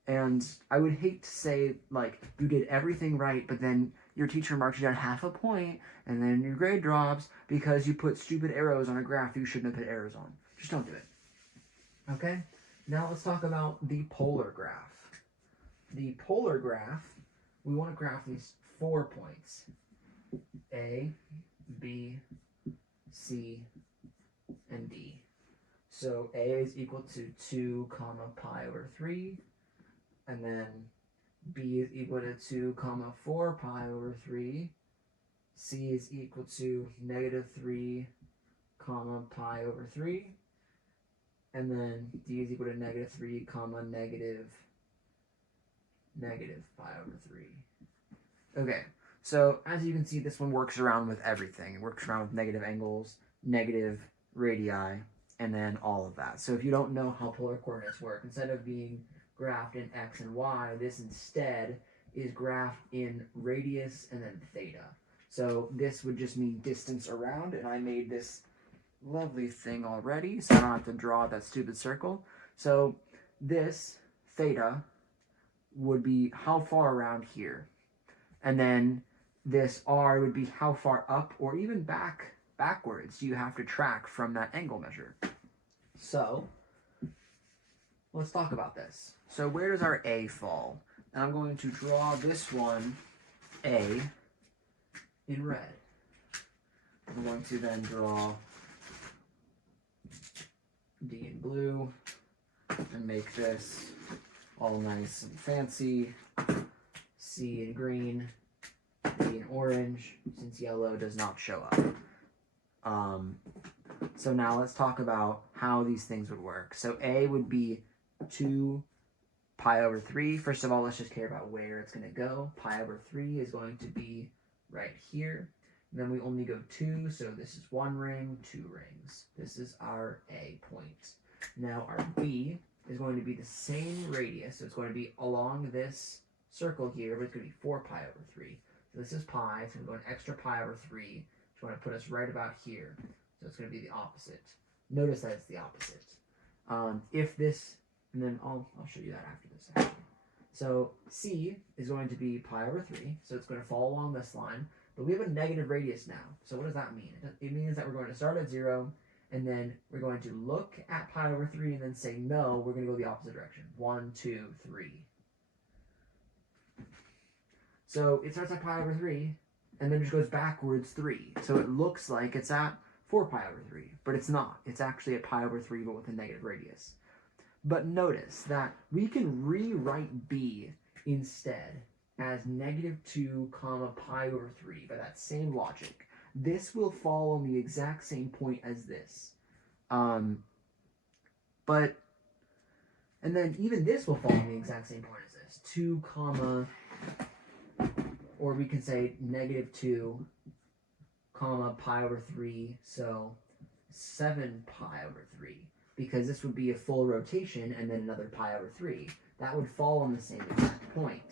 And I would hate to say, like, you did everything right, but then your teacher marks you down half a point, and then your grade drops because you put stupid arrows on a graph you shouldn't have put arrows on. Just don't do it. Okay? Now let's talk about the polar graph. The polar graph, we want to graph these 4 points. A, B, C, and D. So A is equal to 2, pi over 3. And then B is equal to 2, 4 pi over 3. C is equal to -3, pi over 3. And then D is equal to -3, negative pi over 3. Okay, so as you can see, this one works around with everything. It works around with negative angles, negative radii, and then all of that. So if you don't know how polar coordinates work, instead of being graphed in x and y, this instead is graphed in radius and then theta. So this would just mean distance around, and I made this lovely thing already, so I don't have to draw that stupid circle. So this theta would be how far around here, and then this r would be how far up or even backwards do you have to track from that angle measure. So let's talk about this. So where does our A fall? And I'm going to draw this one, A, in red. I'm going to then draw D in blue and make this all nice and fancy. C in green, D in orange, since yellow does not show up. So now let's talk about how these things would work. So A would be 2 pi over 3. First of all, let's just care about where it's going to go. Pi over 3 is going to be right here. And then we only go 2, so this is 1 ring, 2 rings. This is our A point. Now our B is going to be the same radius, so it's going to be along this circle here, but it's going to be 4 pi over 3. So this is pi, so we're going extra pi over 3, which is going to put us right about here. So it's going to be the opposite. Notice that it's the opposite. If this, and then I'll show you that after this actually. So C is going to be pi over 3, so it's going to fall along this line, but we have a negative radius now. So what does that mean? It means that we're going to start at 0, and then we're going to look at pi over 3 and then say, no, we're going to go the opposite direction. 1, 2, 3. So it starts at pi over 3, and then just goes backwards 3. So it looks like it's at 4 pi over 3, but it's not. It's actually at pi over 3, but with a negative radius. But notice that we can rewrite B instead as -2, pi over 3 by that same logic. This will fall on the exact same point as this. And then even this will fall on the exact same point as this. 2, or we can say -2, pi over 3, so 7 pi over 3. Because this would be a full rotation and then another pi over 3. That would fall on the same exact point.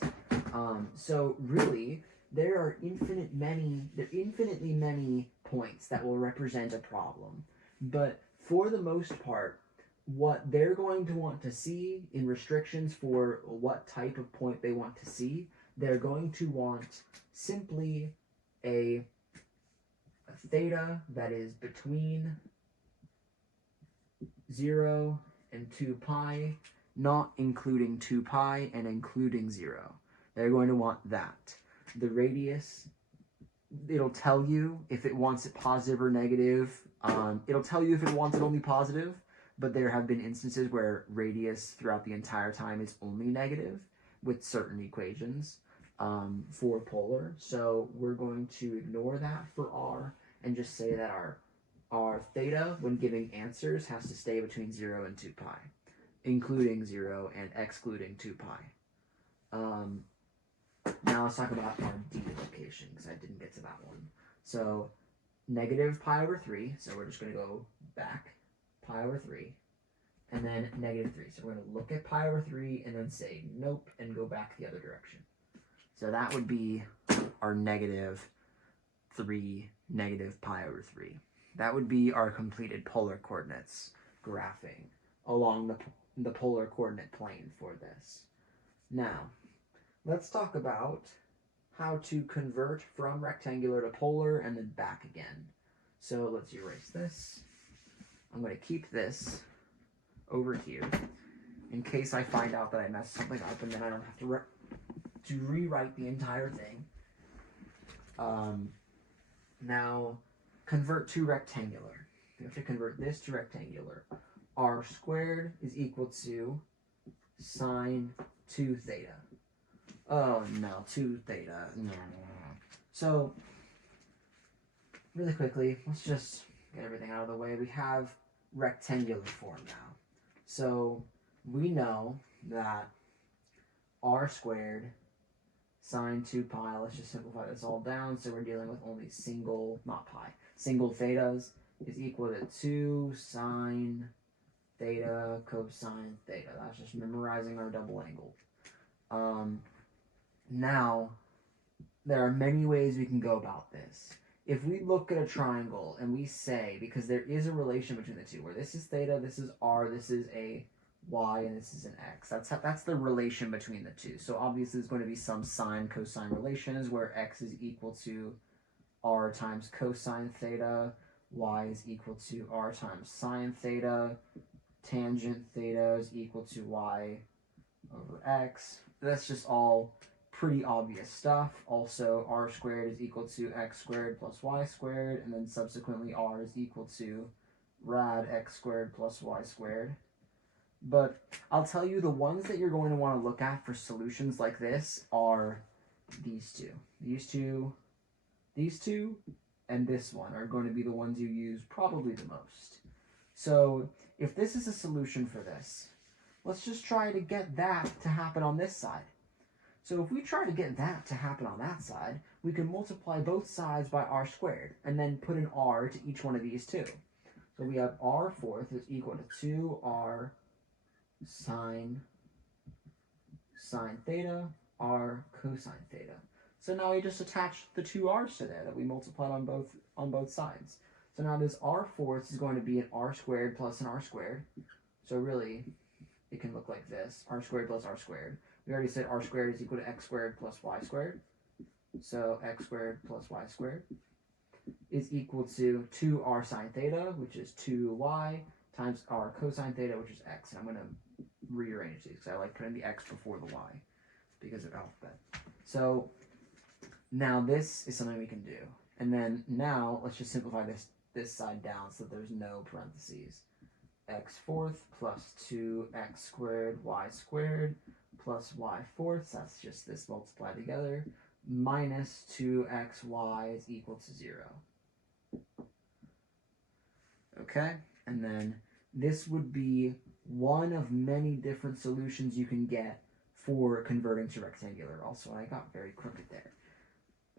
So really, there are infinitely many points that will represent a problem. But for the most part, what they're going to want to see in restrictions for what type of point they want to see, they're going to want simply a a theta that is between 0 and 2 pi, not including 2 pi and including 0. They're going to want that. The radius, it'll tell you if it wants it positive or negative. It'll tell you if it wants it only positive, but there have been instances where radius throughout the entire time is only negative with certain equations for polar. So we're going to ignore that for r and just say that our theta, when giving answers, has to stay between 0 and 2 pi, including 0 and excluding 2 pi. Now let's talk about our d location, because I didn't get to that one. So negative pi over 3, so we're just going to go back pi over 3, and then negative 3. So we're going to look at pi over 3 and then say nope and go back the other direction. So that would be our negative 3, negative pi over 3. That would be our completed polar coordinates graphing along the polar coordinate plane for this. Now, let's talk about how to convert from rectangular to polar and then back again. So let's erase this. I'm going to keep this over here in case I find out that I messed something up, and then I don't have to rewrite the entire thing. Now, convert to rectangular. We have to convert this to rectangular. R squared is equal to sine 2 theta. Oh no, 2 theta. No. So, really quickly, let's just get everything out of the way. We have rectangular form now. So, we know that r squared sine 2 pi, let's just simplify this all down, so we're dealing with only single, not pi, single thetas, is equal to 2 sine theta cosine theta. That's just memorizing our double angle. Now, there are many ways we can go about this. If we look at a triangle and we say, because there is a relation between the two, where this is theta, this is r, this is a y, and this is an x. That's the relation between the two. So obviously there's going to be some sine cosine relations where x is equal to r times cosine theta, y is equal to r times sine theta, tangent theta is equal to y over x. That's just all pretty obvious stuff. Also, r squared is equal to x squared plus y squared, and then subsequently r is equal to rad x squared plus y squared. But I'll tell you, the ones that you're going to want to look at for solutions like this are these two. These two, and this one are going to be the ones you use probably the most. So if this is a solution for this, let's just try to get that to happen on this side. So if we try to get that to happen on that side, we can multiply both sides by r squared, and then put an r to each one of these two. So we have r fourth is equal to 2r sine theta, r cosine theta. So now we just attached the two r's to there that we multiplied on both sides. So now this r fourth is going to be an r squared plus an r squared. So really, it can look like this: r squared plus r squared. We already said r squared is equal to x squared plus y squared. So x squared plus y squared is equal to 2r sine theta, which is 2y, times r cosine theta, which is x. And I'm going to rearrange these because I like putting the x before the y because of alphabet. So now this is something we can do. And then now let's just simplify this side down so that there's no parentheses. X fourth plus 2x squared y squared plus y fourths, that's just this multiplied together, minus 2xy is equal to 0. Okay, and then this would be one of many different solutions you can get for converting to rectangular. Also, I got very crooked there.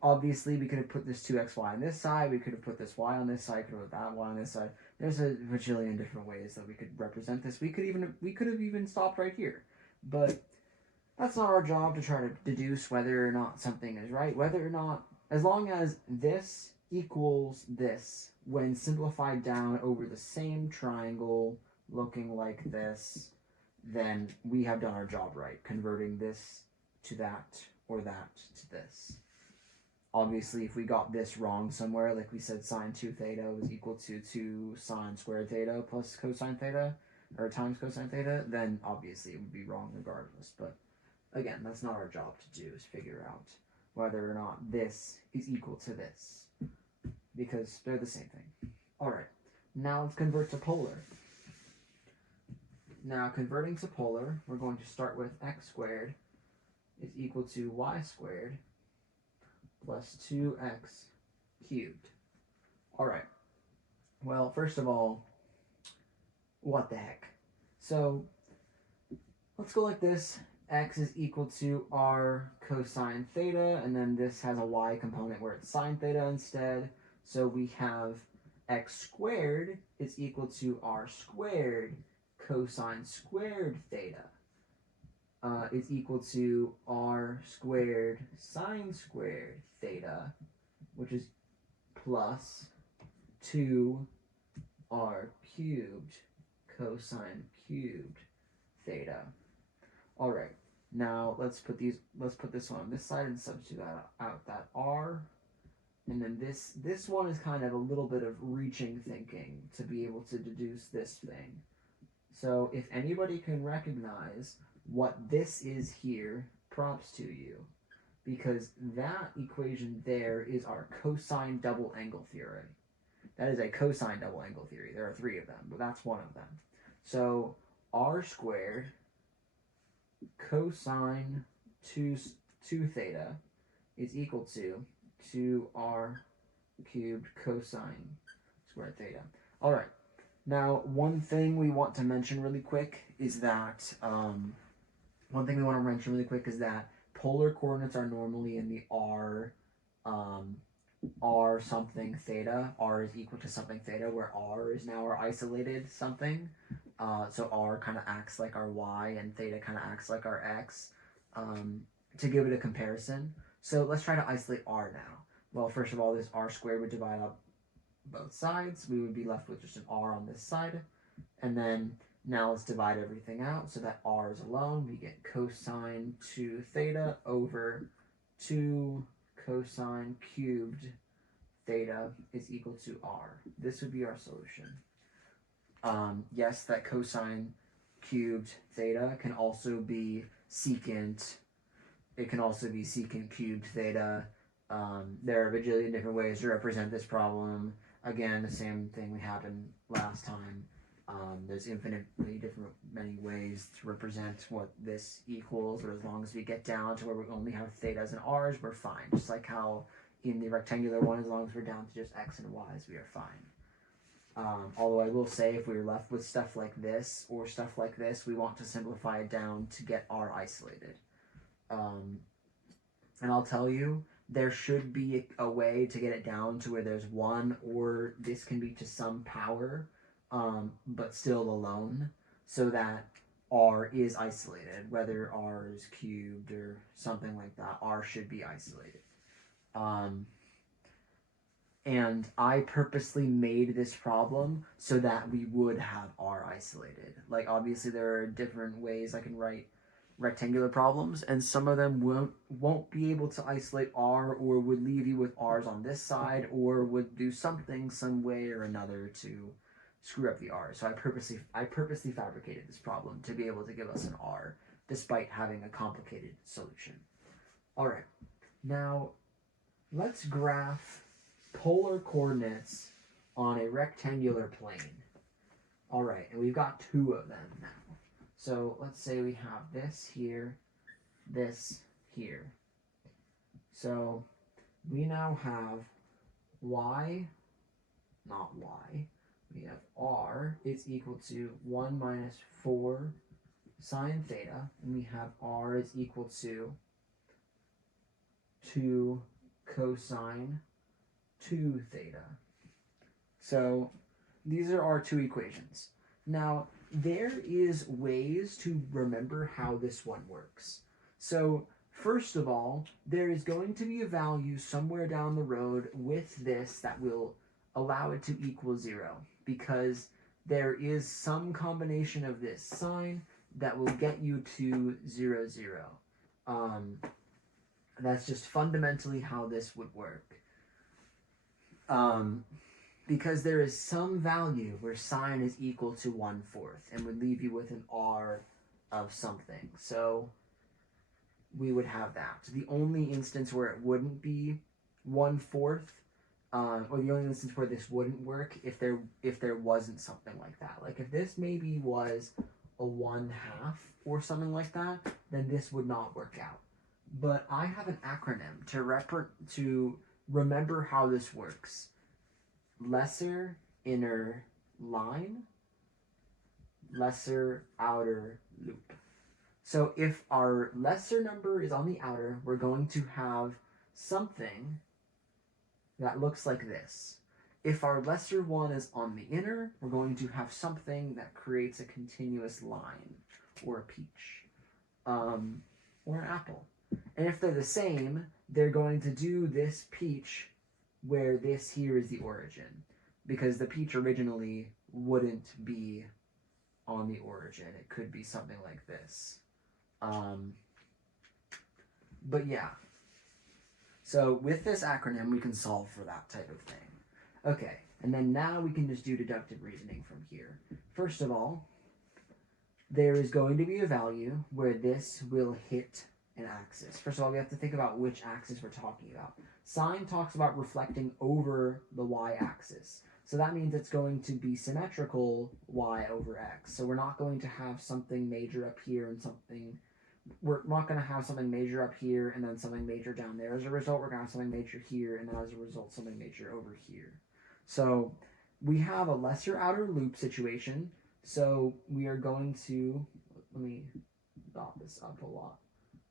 Obviously, we could have put this 2xy on this side, we could have put this y on this side, could have put that y on this side. There's a bajillion different ways that we could represent this. We could have even stopped right here. But that's not our job to try to deduce whether or not something is right. Whether or not, as long as this equals this when simplified down over the same triangle looking like this, then we have done our job right, converting this to that or that to this. Obviously, if we got this wrong somewhere, like we said sine 2 theta was equal to 2 sine squared theta plus cosine theta, or times cosine theta, then obviously it would be wrong regardless. But again, that's not our job to do, is figure out whether or not this is equal to this, because they're the same thing. All right, now let's convert to polar. Now, converting to polar, we're going to start with x squared is equal to y squared plus 2x cubed. All right. Well, first of all, what the heck? So let's go like this. X is equal to r cosine theta, and then this has a y component where it's sine theta instead. So we have x squared is equal to r squared cosine squared theta is equal to r squared sine squared theta, which is plus 2r cubed cosine cubed theta. All right, now let's put this one on this side and substitute out that r, and then this one is kind of a little bit of reaching thinking to be able to deduce this thing. So if anybody can recognize what this is here, props to you, because that equation there is our cosine double angle theory. That is a cosine double angle theory. There are 3 of them, but that's one of them. So r squared cosine 2 theta is equal to 2r cubed cosine squared theta. All right. Now, one thing we want to mention really quick is that polar coordinates are normally in the r something theta. R is equal to something theta, where r is now our isolated something. So r kind of acts like our y, and theta kind of acts like our x, to give it a comparison. So let's try to isolate r now. Well, first of all, this r squared would divide up both sides. We would be left with just an r on this side. And then now let's divide everything out so that r is alone. We get cosine 2 theta over 2 cosine cubed theta is equal to r. This would be our solution. Yes, that cosine cubed theta can also be secant. It can also be secant cubed theta. There are a bajillion different ways to represent this problem. Again, the same thing we had in last time. There's infinitely many ways to represent what this equals, but as long as we get down to where we only have thetas and r's, we're fine. Just like how in the rectangular one, as long as we're down to just x and y's, we are fine. Although I will say, if we're left with stuff like this or stuff like this, we want to simplify it down to get r isolated. And I'll tell you, there should be a way to get it down to where there's 1, or this can be to some power, but still alone, so that r is isolated. Whether r is cubed or something like that, r should be isolated. And I purposely made this problem so that we would have r isolated. Like, obviously there are different ways I can write rectangular problems, and some of them won't be able to isolate r, or would leave you with r's on this side, or would do something some way or another to screw up the r. So I purposely fabricated this problem to be able to give us an r, despite having a complicated solution. All right, now let's graph polar coordinates on a rectangular plane. All right, and we've got 2 of them now. So let's say we have this here, this here. So we now have y, not y, we have r is equal to 1 minus 4 sine theta, and we have r is equal to 2 cosine 2 theta. So these are our 2 equations. Now, there is ways to remember how this one works. So first of all, there is going to be a value somewhere down the road with this that will allow it to equal 0, because there is some combination of this sign that will get you to 0, 0. That's just fundamentally how this would work. Because there is some value where sine is equal to 1/4 and would leave you with an r of something. So we would have that. The only instance where it wouldn't be 1/4, or the only instance where this wouldn't work if there wasn't something like that. Like if this maybe was a 1/2 or something like that, then this would not work out. But I have an acronym to remember how this works. Lesser inner line, lesser outer loop. So if our lesser number is on the outer, we're going to have something that looks like this. If our lesser one is on the inner, we're going to have something that creates a continuous line, or a peach, or an apple. And if they're the same, they're going to do this peach where this here is the origin, because the peach originally wouldn't be on the origin. It could be something like this. But yeah. So with this acronym, we can solve for that type of thing. Okay, and then now we can just do deductive reasoning from here. First of all, there is going to be a value where this will hit an axis. First of all, we have to think about which axis we're talking about. Sine talks about reflecting over the y-axis. So that means it's going to be symmetrical y over x. So we're not going to have something major up here and something... We're not going to have something major up here and then something major down there. As a result, we're going to have something major here and then as a result, something major over here. So we have a lesser outer loop situation. So we are going to... Let me dot this up a lot.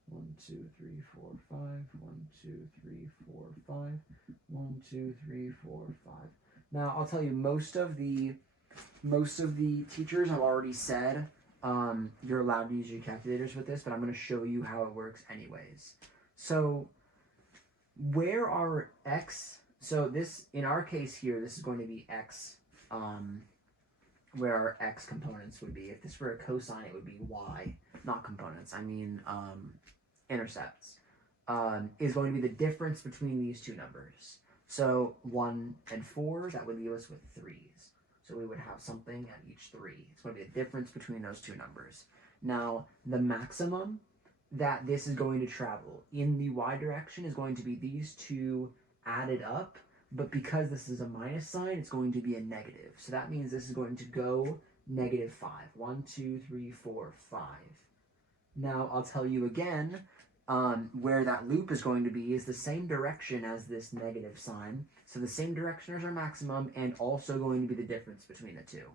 1, 2, 3, 4, 5. 1, 2, 3, 4, 5. 1, 2, 3, 4, 5. Now, I'll tell you, most of the teachers have already said you're allowed to use your calculators with this, but I'm going to show you how it works anyways. So, where are x... So this, in our case here, this is going to be x, where our x components would be. If this were a cosine, it would be y, not components, I mean intercepts, is going to be the difference between these two numbers. So 1 and 4, that would leave us with 3's. So we would have something at each 3. It's going to be the difference between those two numbers. Now, the maximum that this is going to travel in the y direction is going to be these two added up, but because this is a minus sign, it's going to be a negative. So that means this is going to go -5. 1, 2, 3, 4, 5. Now, I'll tell you again, where that loop is going to be is the same direction as this negative sign. So the same direction as our maximum and also going to be the difference between the two.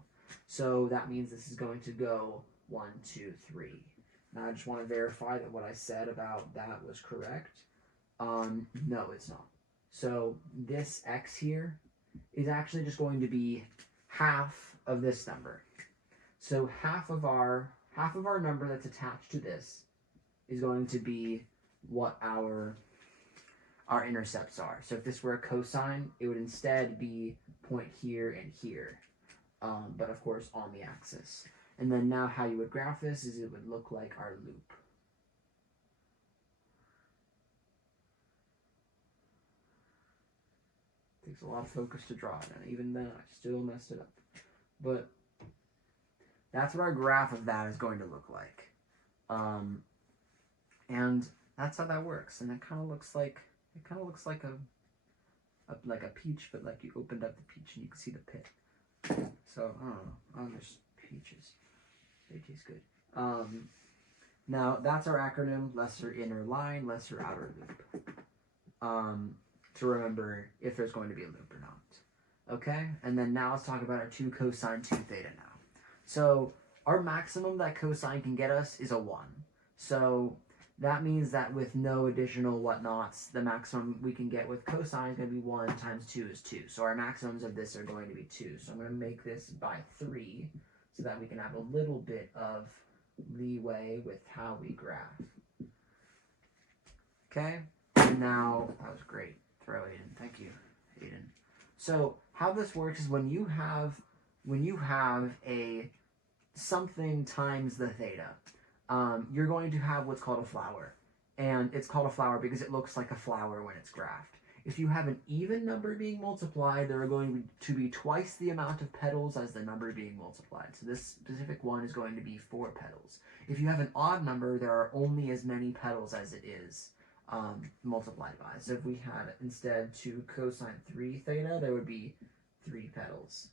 So that means this is going to go 1, 2, 3. Now I just want to verify that what I said about that was correct. No, it's not. So this x here is actually just going to be half of this number. So half of our number that's attached to this is going to be what our intercepts are. So if this were a cosine, it would instead be point here and here, but of course on the axis. And then now how you would graph this is it would look like our loop. Takes a lot of focus to draw it, and even then I still messed it up. But that's what our graph of that is going to look like. And that's how that works. And it kind of looks like a peach, but like you opened up the peach and you can see the pit. So I don't know. Oh, there's peaches. They taste good. Now that's our acronym: lesser inner line, lesser outer loop. To remember if there's going to be a loop or not. Okay? And then now let's talk about our 2 cosine 2 theta now. So our maximum that cosine can get us is a 1. So that means that with no additional whatnots, the maximum we can get with cosine is going to be 1 times 2 is 2. So our maximums of this are going to be 2. So I'm going to make this by 3 so that we can have a little bit of leeway with how we graph. Okay? And now, that was great. Throw Aiden. Thank you, Aiden. So how this works is when you have a something times the theta, you're going to have what's called a flower. and it's called a flower because it looks like a flower when it's graphed. If you have an even number being multiplied, there are going to be twice the amount of petals as the number being multiplied. So this specific one is going to be 4 petals. If you have an odd number, there are only as many petals as it is multiplied by. So if we had instead 2 cosine 3 theta, there would be 3 petals.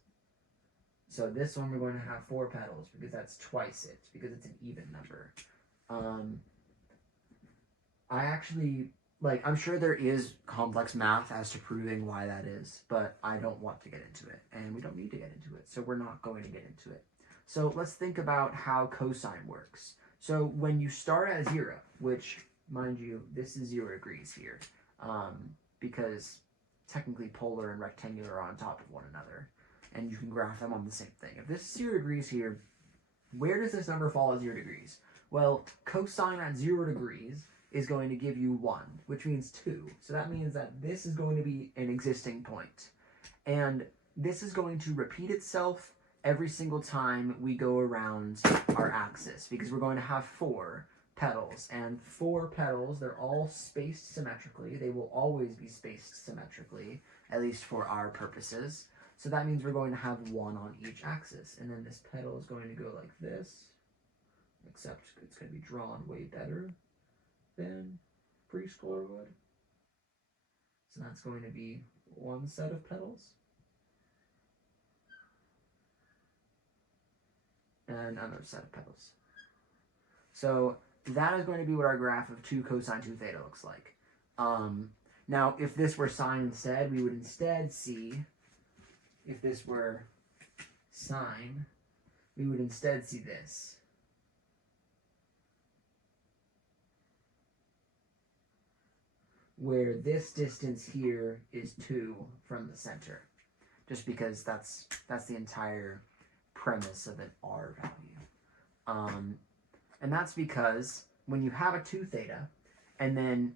So this one we're going to have 4 petals because that's twice it, because it's an even number. I actually, I'm sure there is complex math as to proving why that is, but I don't want to get into it, and we don't need to get into it, so we're not going to get into it. So let's think about how cosine works. So when you start at 0, which, mind you, this is 0 degrees here, because technically polar and rectangular are on top of one another, and you can graph them on the same thing. If this is 0 degrees here, where does this number fall at 0 degrees? Well, cosine at 0 degrees is going to give you 1, which means 2. So that means that this is going to be an existing point. And this is going to repeat itself every single time we go around our axis, because we're going to have 4 petals. And 4 petals, they're all spaced symmetrically. They will always be spaced symmetrically, at least for our purposes. So that means we're going to have 1 on each axis. And then this petal is going to go like this, except it's going to be drawn way better than preschooler would. So that's going to be 1 set of petals. And another set of petals. So that is going to be what our graph of 2 cosine 2 theta looks like. Now, if this were sine instead, we would instead see, if this were sine, we would instead see this. Where this distance here is 2 from the center, just because that's the entire premise of an r value. And that's because when you have a 2 theta, and then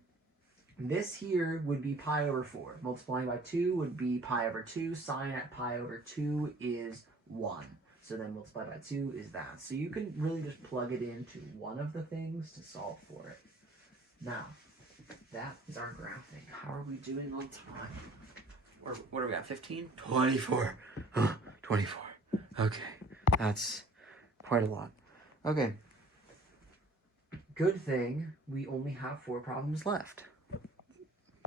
this here would be pi over 4. Multiplying by 2 would be pi over 2. Sine at pi over 2 is 1. So then multiplied by 2 is that. So you can really just plug it into one of the things to solve for it. Now, that is our graphing. How are we doing on time? What are we at, 15? 24. 24. Okay, that's quite a lot. Okay. Good thing we only have 4 problems left.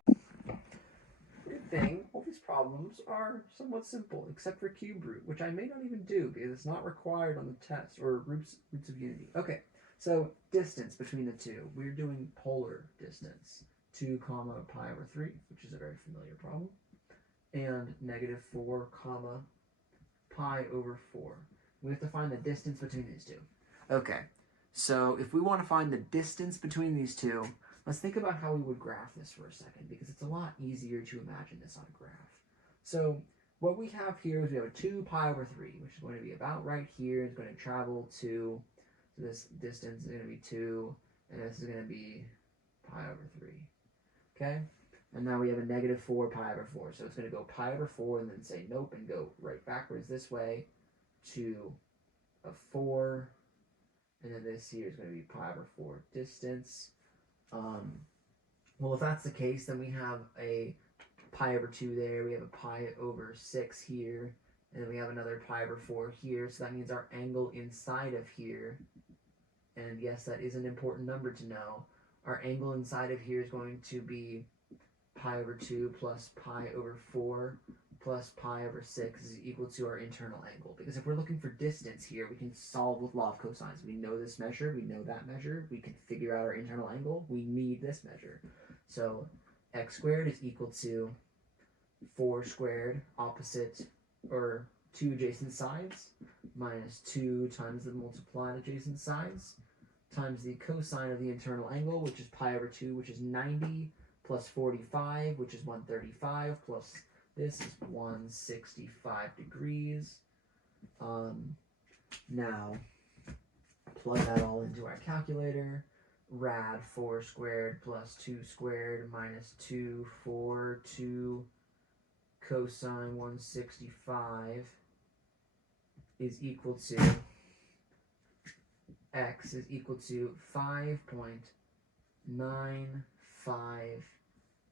Good thing all these problems are somewhat simple, except for cube root, which I may not even do because it's not required on the test, or roots of unity. Okay. So distance between the two, we're doing polar distance, 2 comma pi over 3, which is a very familiar problem, and negative 4 comma pi over 4. We have to find the distance between these two. Okay, so if we want to find the distance between these two, let's think about how we would graph this for a second, because it's a lot easier to imagine this on a graph. So what we have here is we have a 2 pi over 3, which is going to be about right here. It's going to travel to, so this distance is going to be 2, and this is going to be pi over 3. Okay? And now we have a negative 4 pi over 4. So it's going to go pi over 4 and then say nope and go right backwards this way to a 4. And then this here is going to be pi over 4 distance. Well, if that's the case, then we have a pi over 2 there. We have a pi over 6 here. And then we have another pi over 4 here. So that means our angle inside of here, and yes, that is an important number to know, our angle inside of here is going to be pi over 2 plus pi over 4 plus pi over 6 is equal to our internal angle. Because if we're looking for distance here, we can solve with law of cosines. We know this measure, we know that measure, we can figure out our internal angle, we need this measure. So x squared is equal to 4 squared opposite, or 2 adjacent sides, minus 2 times the multiplied adjacent sides, times the cosine of the internal angle, which is pi over 2, which is 90, plus 45, which is 135, plus this is 165 degrees. Now, plug that all into our calculator. Rad 4 squared plus 2 squared minus 2, 4, 2 cosine 165 is equal to x is equal to 5.9 0.95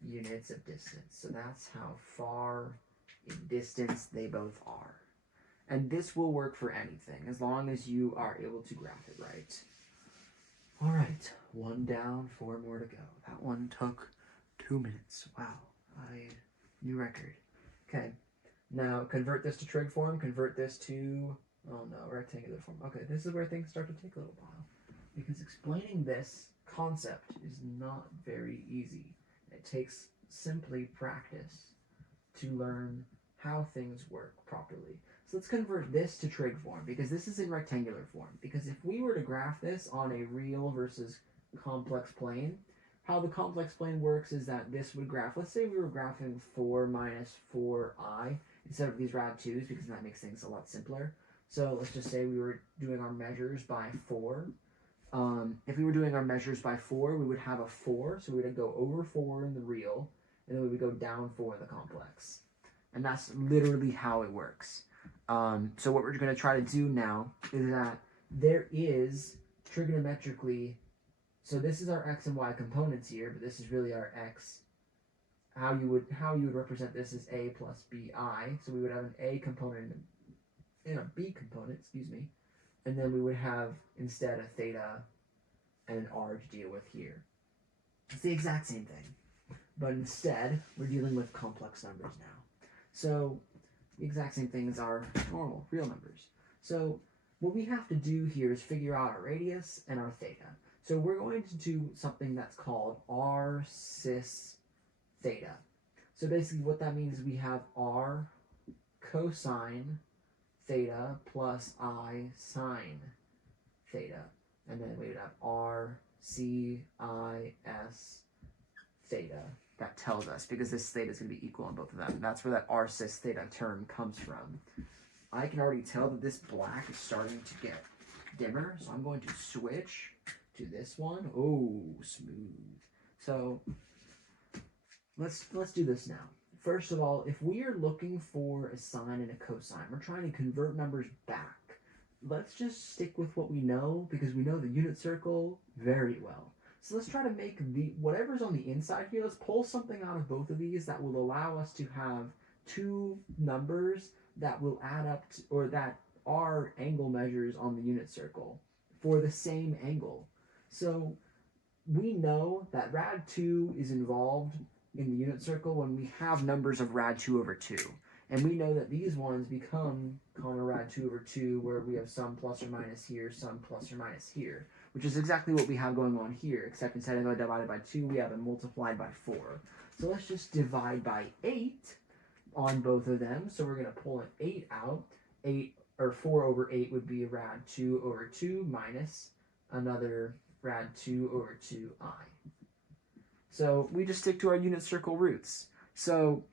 units of distance. So that's how far in distance they both are. And this will work for anything, as long as you are able to graph it right. All right, 1 down, 4 more to go. That one took 2 minutes. Wow, new record. Okay, now convert this to trig form, convert this to, oh no, rectangular form. Okay, this is where things start to take a little while, because explaining this concept is not very easy. It takes simply practice to learn how things work properly. So let's convert this to trig form, because this is in rectangular form. Because if we were to graph this on a real versus complex plane, how the complex plane works is that this would graph, let's say we were graphing 4 minus 4i instead of these rad 2's, because that makes things a lot simpler. So let's just say we were doing our measures by 4. If we were doing our measures by 4, we would have a 4, so we would go over 4 in the real, and then we would go down 4 in the complex. And that's literally how it works. So what we're going to try to do now is that there is trigonometrically, so this is our x and y components here, but this is really our x. How you would represent this is a plus bi. So we would have an a component and a b component, excuse me, and then we would have instead a theta and an r to deal with here. It's the exact same thing, but instead we're dealing with complex numbers now. So the exact same thing as our normal, real numbers. So what we have to do here is figure out our radius and our theta. So we're going to do something that's called rcisθ. So basically what that means is we have r cosine theta plus I sine theta. And then we would have r cis theta. That tells us, because this theta is going to be equal on both of them. That's where that rcisθ theta term comes from. I can already tell that this black is starting to get dimmer, so I'm going to switch to this one. Oh, smooth. So let's do this now. First of all, if we are looking for a sine and a cosine, we're trying to convert numbers back. Let's just stick with what we know, because we know the unit circle very well. So let's try to make whatever's on the inside here, let's pull something out of both of these that will allow us to have two numbers that will add up to, or that are angle measures on the unit circle for the same angle. So we know that rad 2 is involved in the unit circle when we have numbers of rad 2 over 2. And we know that these ones become comma rad 2 over 2, where we have some plus or minus here, some plus or minus here, which is exactly what we have going on here, except instead of a divided by 2, we have it multiplied by 4. So let's just divide by 8 on both of them. So we're going to pull an 8 out. 4 over 8 would be rad 2 over 2 minus another rad 2 over 2i. So we just stick to our unit circle roots. So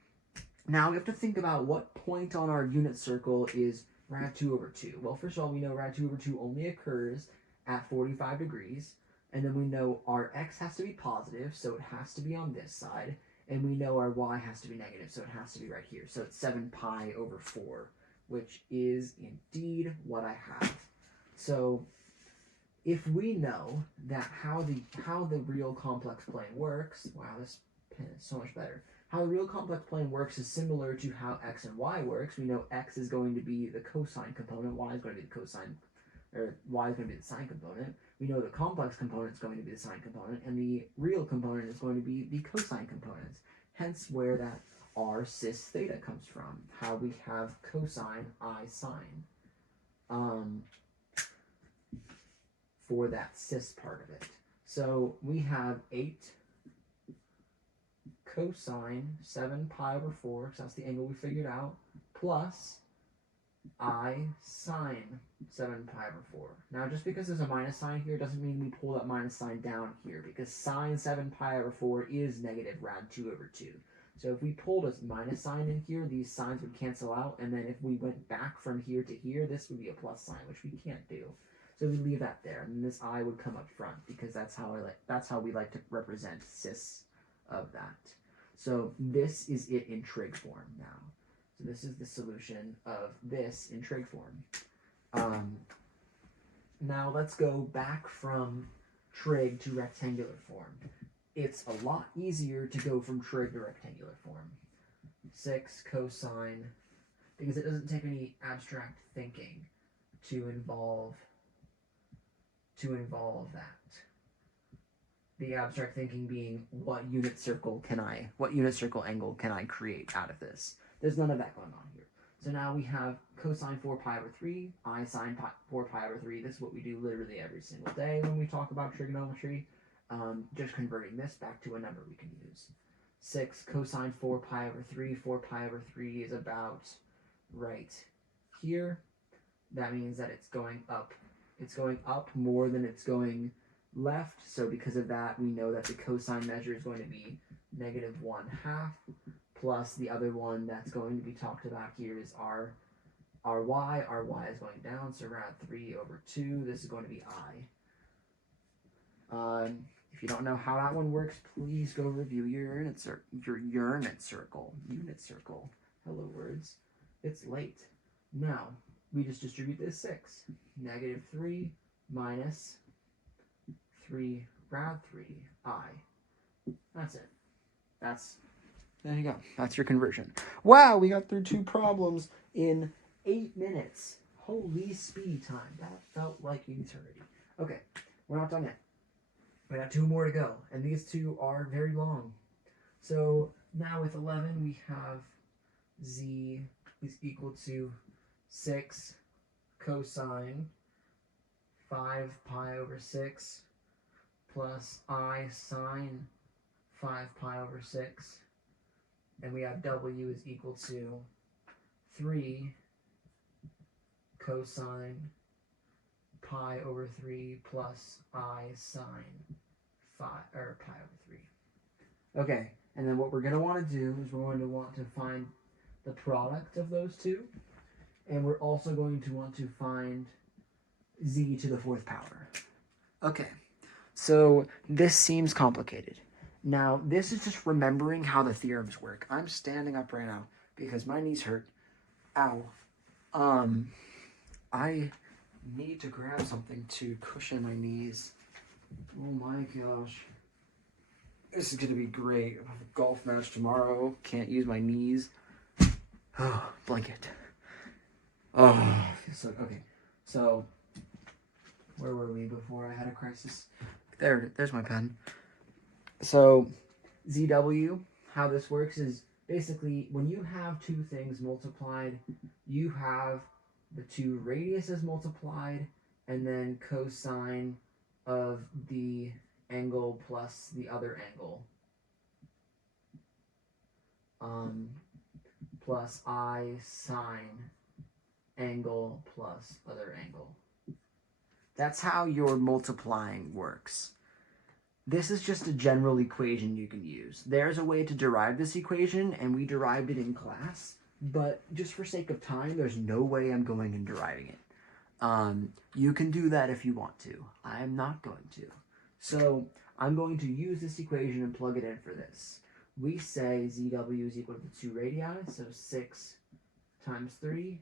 now we have to think about what point on our unit circle is rad 2 over 2. Well, first of all, we know rad 2 over 2 only occurs at 45 degrees. And then we know our x has to be positive, so it has to be on this side. And we know our y has to be negative, so it has to be right here. So it's 7 pi over 4, which is indeed what I have. So if we know that how the real complex plane works, wow, this pen is so much better. How the real complex plane works is similar to how x and y works. We know x is going to be the cosine component, y is going to be the cosine, or y is going to be the sine component. We know the complex component is going to be the sine component, and the real component is going to be the cosine components. Hence where that rcisθ theta comes from, how we have cosine I sine for that cis part of it. So we have 8 cosine 7 pi over 4, because that's the angle we figured out, plus I sine 7 pi over 4. Now, just because there's a minus sign here doesn't mean we pull that minus sign down here, because sine 7 pi over 4 is negative rad 2 over 2. So if we pulled a minus sign in here, these signs would cancel out, and then if we went back from here to here, this would be a plus sign, which we can't do. So we leave that there, and this I would come up front, because that's how we like to represent cis of that. So this is it in trig form now. So this is the solution of this in trig form. Now let's go back from trig to rectangular form. It's a lot easier to go from trig to rectangular form. 6 cosine, because it doesn't take any abstract thinking to involve that. The abstract thinking being what unit circle angle can I create out of this? There's none of that going on here. So now we have cosine 4 pi over 3, I sine 4 pi over 3. This is what we do literally every single day when we talk about trigonometry. Just converting this back to a number we can use. 6 cosine 4 pi over 3. 4 pi over 3 is about right here. That means that it's going up. It's going up more than it's going left. So because of that, we know that the cosine measure is going to be -1/2 plus the other one that's going to be talked about here is our y. Our y is going down, so we're at 3 over 2. This is going to be I. If you don't know how that one works, please go review your unit circle. Hello, words. It's late. Now, we just distribute this 6. -3 minus 3 rad 3 I. That's it. There you go. That's your conversion. Wow, we got through 2 problems in 8 minutes. Holy speed time. That felt like eternity. Okay, we're not done yet. We got 2 more to go, and these 2 are very long. So now with 11, we have z is equal to 6 cosine 5 pi over 6 plus I sine 5 pi over 6. And we have w is equal to 3 cosine pi over 3 plus I sine pi over 3. Okay, and then what we're going to want to do is we're going to want to find the product of those 2. And we're also going to want to find z to the 4th power. Okay, so this seems complicated. Now, this is just remembering how the theorems work. I'm standing up right now because my knees hurt. Ow. I need to grab something to cushion my knees. Oh my gosh. This is going to be great. I have a golf match tomorrow. Can't use my knees. Oh, blanket. Oh, okay. So, where were we before I had a crisis? There's my pen. So, ZW, how this works is basically when you have 2 things multiplied, you have the 2 radiuses multiplied, and then cosine of the angle plus the other angle. Plus I sine angle plus other angle. That's how your multiplying works. This is just a general equation you can use. There's a way to derive this equation, and we derived it in class, but just for sake of time, there's no way I'm going and deriving it. You can do that if you want to. I'm not going to. So I'm going to use this equation and plug it in for this. We say ZW is equal to 2 radii, so 6 times 3.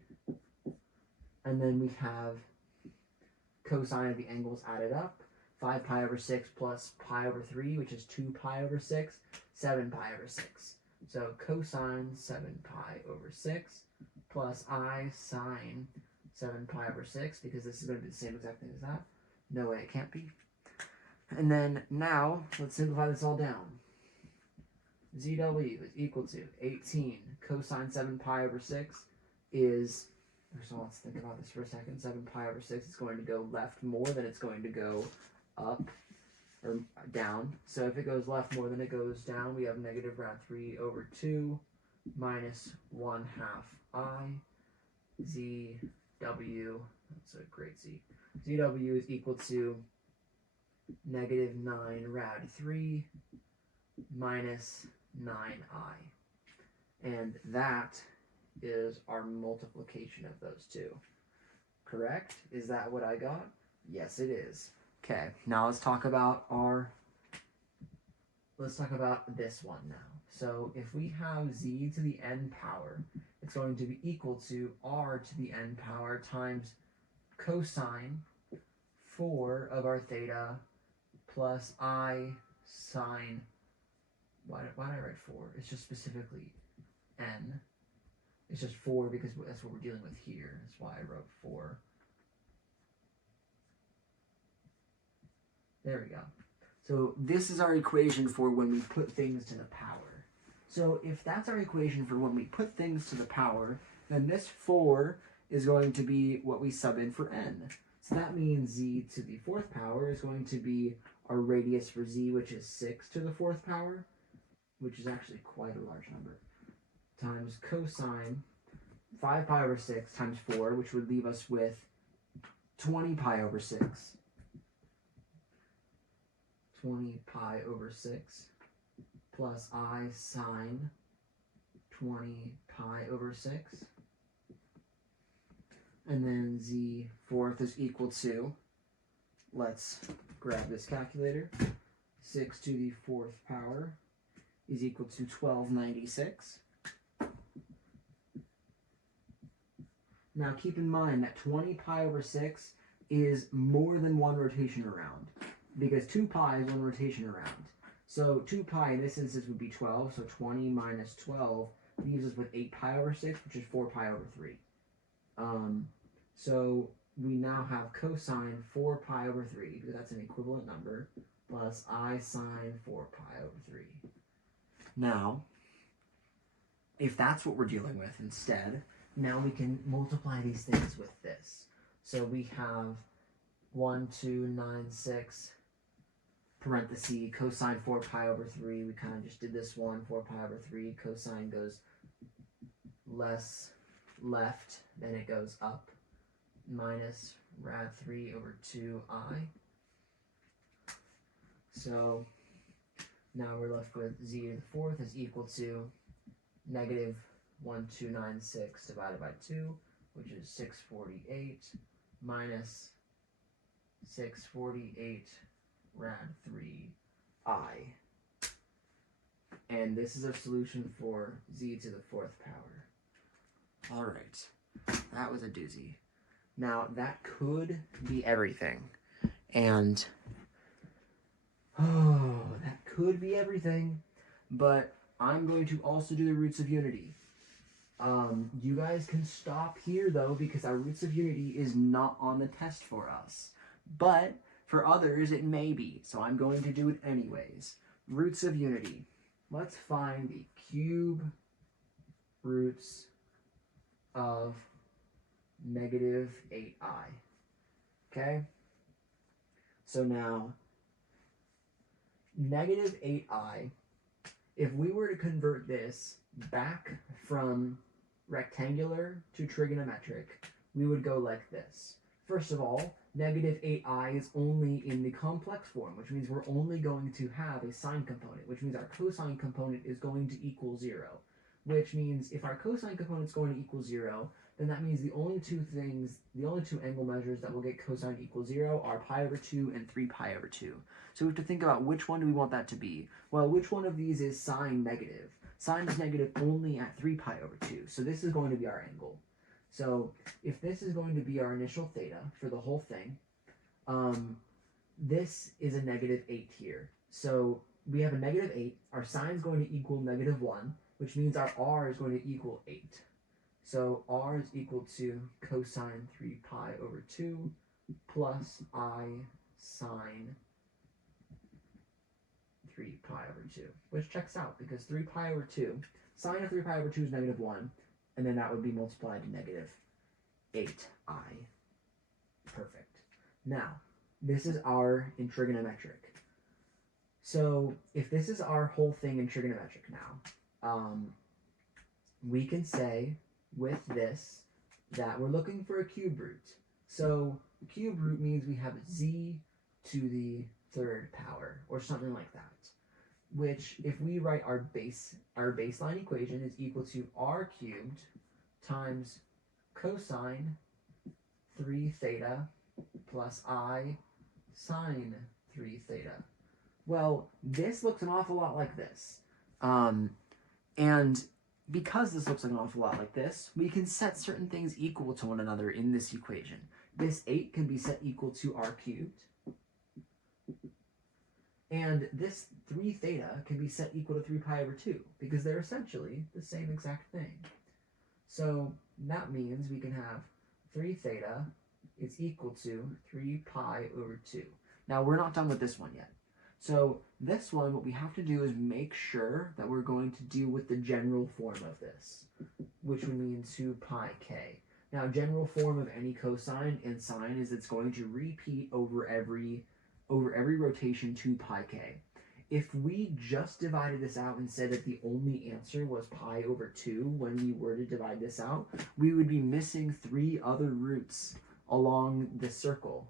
And then we have cosine of the angles added up. 5 pi over 6 plus pi over 3, which is 2 pi over 6, 7 pi over 6. So cosine 7 pi over 6 plus I sine 7 pi over 6, because this is going to be the same exact thing as that. No way it can't be. And then now, let's simplify this all down. ZW is equal to 18 cosine 7 pi over 6 is, so let's think about this for a second. 7 pi over 6 is going to go left more than it's going to go up or down. So if it goes left more than it goes down, we have negative rad 3 over 2 minus 1/2 I. ZW, that's a great Z. ZW is equal to negative 9 rad 3 minus 9I. And that is our multiplication of those 2. Correct? Is that what I got? Yes, it is. Okay, now let's talk about this one now. So if we have z to the n power, it's going to be equal to r to the n power times cosine 4 of our theta plus I sine, why did I write 4? It's just specifically n. It's just 4 because that's what we're dealing with here. That's why I wrote 4. There we go. So this is our equation for when we put things to the power. So if that's our equation for when we put things to the power, then this 4 is going to be what we sub in for n. So that means z to the 4th power is going to be our radius for z, which is 6 to the 4th power, which is actually quite a large number, times cosine 5 pi over 6 times 4, which would leave us with 20 pi over 6. 20 pi over 6 plus I sine 20 pi over 6. And then z 4th is equal to, let's grab this calculator, 6 to the 4th power is equal to 1296. Now keep in mind that 20 pi over 6 is more than one rotation around, because 2 pi is one rotation around. So 2 pi in this instance would be 12, so 20 minus 12 leaves us with 8 pi over 6, which is 4 pi over 3. So we now have cosine 4 pi over 3, because that's an equivalent number, plus I sine 4 pi over 3. Now, if that's what we're dealing with instead, now we can multiply these things with this. So we have 1296 parenthesis cosine 4 pi over 3. We kind of just did this one, 4 pi over 3. Cosine goes less left, then it goes up, minus rad 3 over 2i. So now we're left with z to the 4th is equal to negative 1296 divided by 2, which is 648, minus 648 rad 3i. And this is our solution for z to the 4th power. All right, that was a doozy. Now, that could be everything. And, that could be everything. But I'm going to also do the roots of unity. You guys can stop here, though, because our roots of unity is not on the test for us. But for others, it may be. So I'm going to do it anyways. Roots of unity. Let's find the cube roots of negative 8i. Okay? So now, negative 8i, if we were to convert this back from rectangular to trigonometric, we would go like this. First of all, negative 8i is only in the complex form, which means we're only going to have a sine component, which means our cosine component is going to equal 0. Which means if our cosine component is going to equal 0, then that means the only two angle measures that will get cosine equal 0 are pi over 2 and 3 pi over 2. So we have to think about which one do we want that to be. Well, which one of these is sine negative? Sine is negative only at 3 pi over 2, so this is going to be our angle. So if this is going to be our initial theta for the whole thing, this is a negative 8 here. So we have a negative 8, our sine is going to equal negative 1, which means our r is going to equal 8. So r is equal to cosine 3 pi over 2 plus I sine 3 pi over 2, which checks out because 3 pi over 2, sine of 3 pi over 2 is negative 1, and then that would be multiplied to negative 8i. Perfect. Now, this is our in trigonometric. So if this is our whole thing in trigonometric now, we can say with this that we're looking for a cube root. So cube root means we have z to the 3rd power, or something like that. Which, if we write our baseline equation is equal to r cubed times cosine 3 theta plus I sine 3 theta. Well, this looks an awful lot like this. And because this looks like an awful lot like this, we can set certain things equal to one another in this equation. This 8 can be set equal to r cubed. And this 3 theta can be set equal to 3 pi over 2 because they're essentially the same exact thing. So that means we can have 3 theta is equal to 3 pi over 2. Now we're not done with this one yet. So this one, what we have to do is make sure that we're going to deal with the general form of this, which would mean 2 pi k. Now, general form of any cosine and sine is it's going to repeat over every rotation 2 pi k. If we just divided this out and said that the only answer was pi over 2 when we were to divide this out, we would be missing 3 other roots along the circle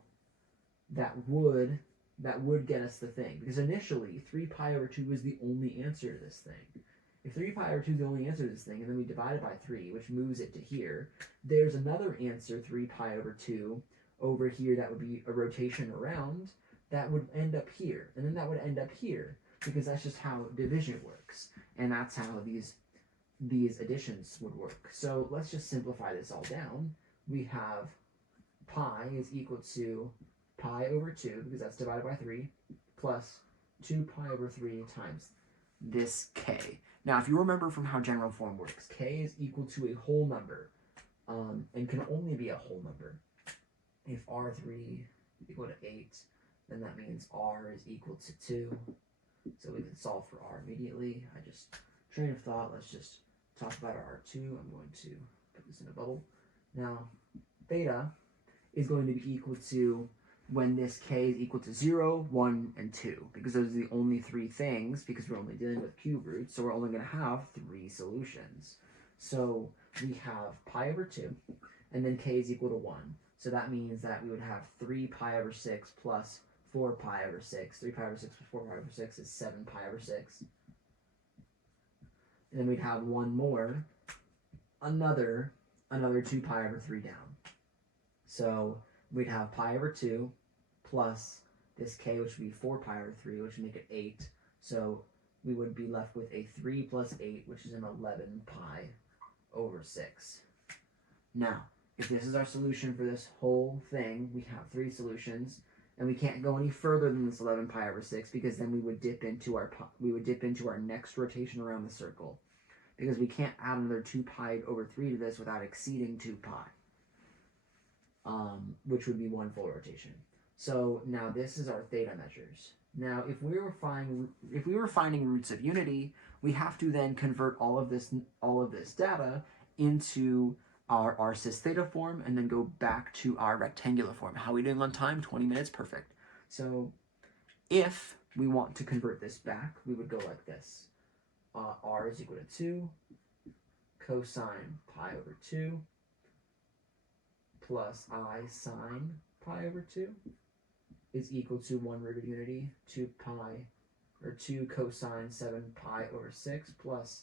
that would get us the thing. Because initially, 3 pi over 2 was the only answer to this thing. If 3 pi over 2 is the only answer to this thing, and then we divide it by 3, which moves it to here, there's another answer, 3 pi over 2, over here that would be a rotation around, that would end up here. And then that would end up here, because that's just how division works. And that's how these additions would work. So let's just simplify this all down. We have pi is equal to pi over 2, because that's divided by 3, plus 2 pi over 3 times this k. Now, if you remember from how general form works, k is equal to a whole number, and can only be a whole number. If r3 is equal to 8, then that means r is equal to 2. So we can solve for r immediately. Train of thought, let's just talk about our r2. I'm going to put this in a bubble. Now, theta is going to be equal to when this k is equal to 0, 1, and 2, because those are the only 3 things, because we're only dealing with cube roots, so we're only going to have 3 solutions. So we have pi over 2, and then k is equal to 1. So that means that we would have 3 pi over 6 plus 4 pi over 6. 3 pi over 6 plus 4 pi over 6 is 7 pi over 6. And then we'd have one more, another 2 pi over 3 down. So we'd have pi over 2 plus this k, which would be 4 pi over 3, which would make it 8. So we would be left with a 3 plus 8, which is an 11 pi over 6. Now, if this is our solution for this whole thing, we have 3 solutions, and we can't go any further than this 11 pi over 6, because then we would dip into our next rotation around the circle, because we can't add another 2 pi over 3 to this without exceeding 2 pi. Which would be one full rotation. So now this is our theta measures. Now, if we were finding roots of unity, we have to then convert all of this data into our rcisθ form, and then go back to our rectangular form. How are we doing on time? 20 minutes, perfect. So if we want to convert this back, we would go like this. R is equal to 2 cosine pi over 2 plus I sine pi over 2 is equal to 1 root of unity, 2 cosine 7 pi over 6 plus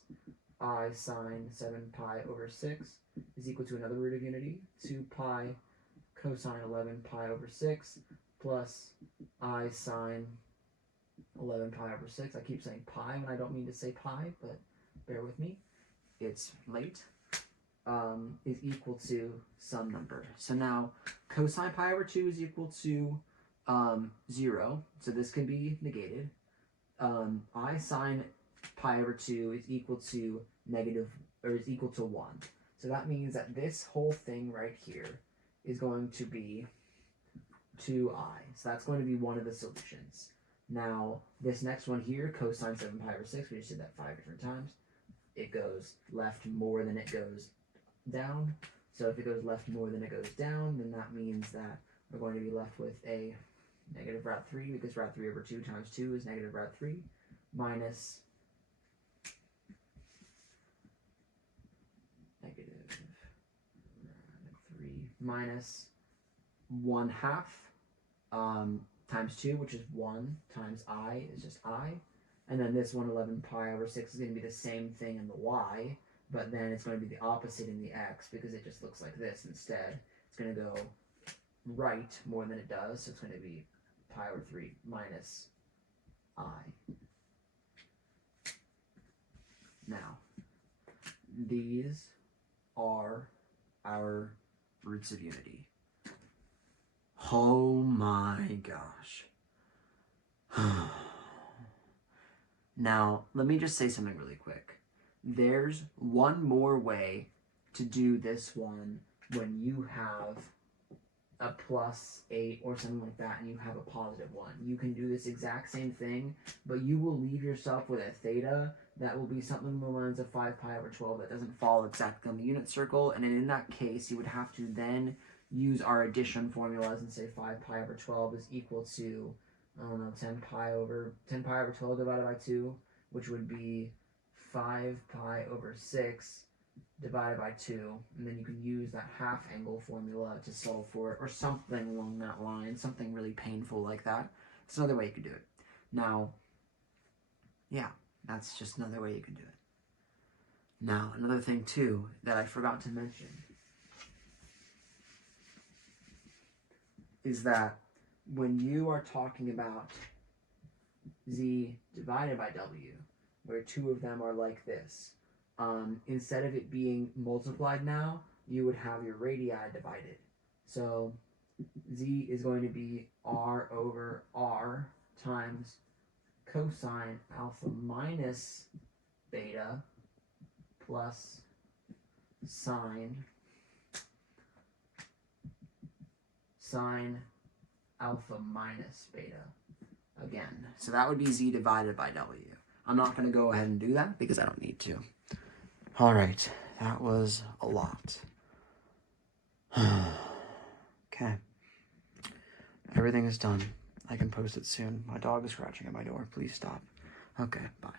I sine 7 pi over 6 is equal to another root of unity, 2 pi cosine 11 pi over 6 plus I sine 11 pi over 6. I keep saying pi when I don't mean to say pi, but bear with me. It's late. Is equal to some number. So now cosine pi over 2 is equal to 0, so this can be negated. I sine pi over 2 is equal to is equal to 1. So that means that this whole thing right here is going to be 2i. So that's going to be one of the solutions. Now, this next one here, cosine 7 pi over 6, we just did that 5 different times. It goes left more than it goes down. So if it goes left more than it goes down, then that means that we're going to be left with a negative root 3, because root 3 over 2 times 2 is negative root 3, minus negative root 3 minus 1/2 times 2, which is 1 times I is just I. And then this 11 pi over 6 is going to be the same thing in the y, but then it's going to be the opposite in the x, because it just looks like this instead. It's going to go right more than it does, so it's going to be pi over 3 minus I. Now, these are our roots of unity. Oh my gosh. Now, let me just say something really quick. There's one more way to do this one when you have a +8 or something like that and you have a +1. You can do this exact same thing, but you will leave yourself with a theta that will be something along the lines of 5 pi over 12 that doesn't fall exactly on the unit circle, and in that case you would have to then use our addition formulas and say 5 pi over 12 is equal to, I don't know, 10 pi over 12 divided by 2, which would be 5 pi over 6 divided by 2, and then you can use that half angle formula to solve for it, or something along that line, something really painful like that. It's another way you could do it. Now, yeah, that's just another way you can do it. Now, another thing too that I forgot to mention is that when you are talking about z divided by w, where two of them are like this, instead of it being multiplied now, you would have your radii divided. So z is going to be r over r times cosine alpha minus beta plus sine alpha minus beta again. So that would be z divided by w. I'm not going to go ahead and do that because I don't need to. All right, that was a lot. Okay. Everything is done. I can post it soon. My dog is scratching at my door. Please stop. Okay, bye.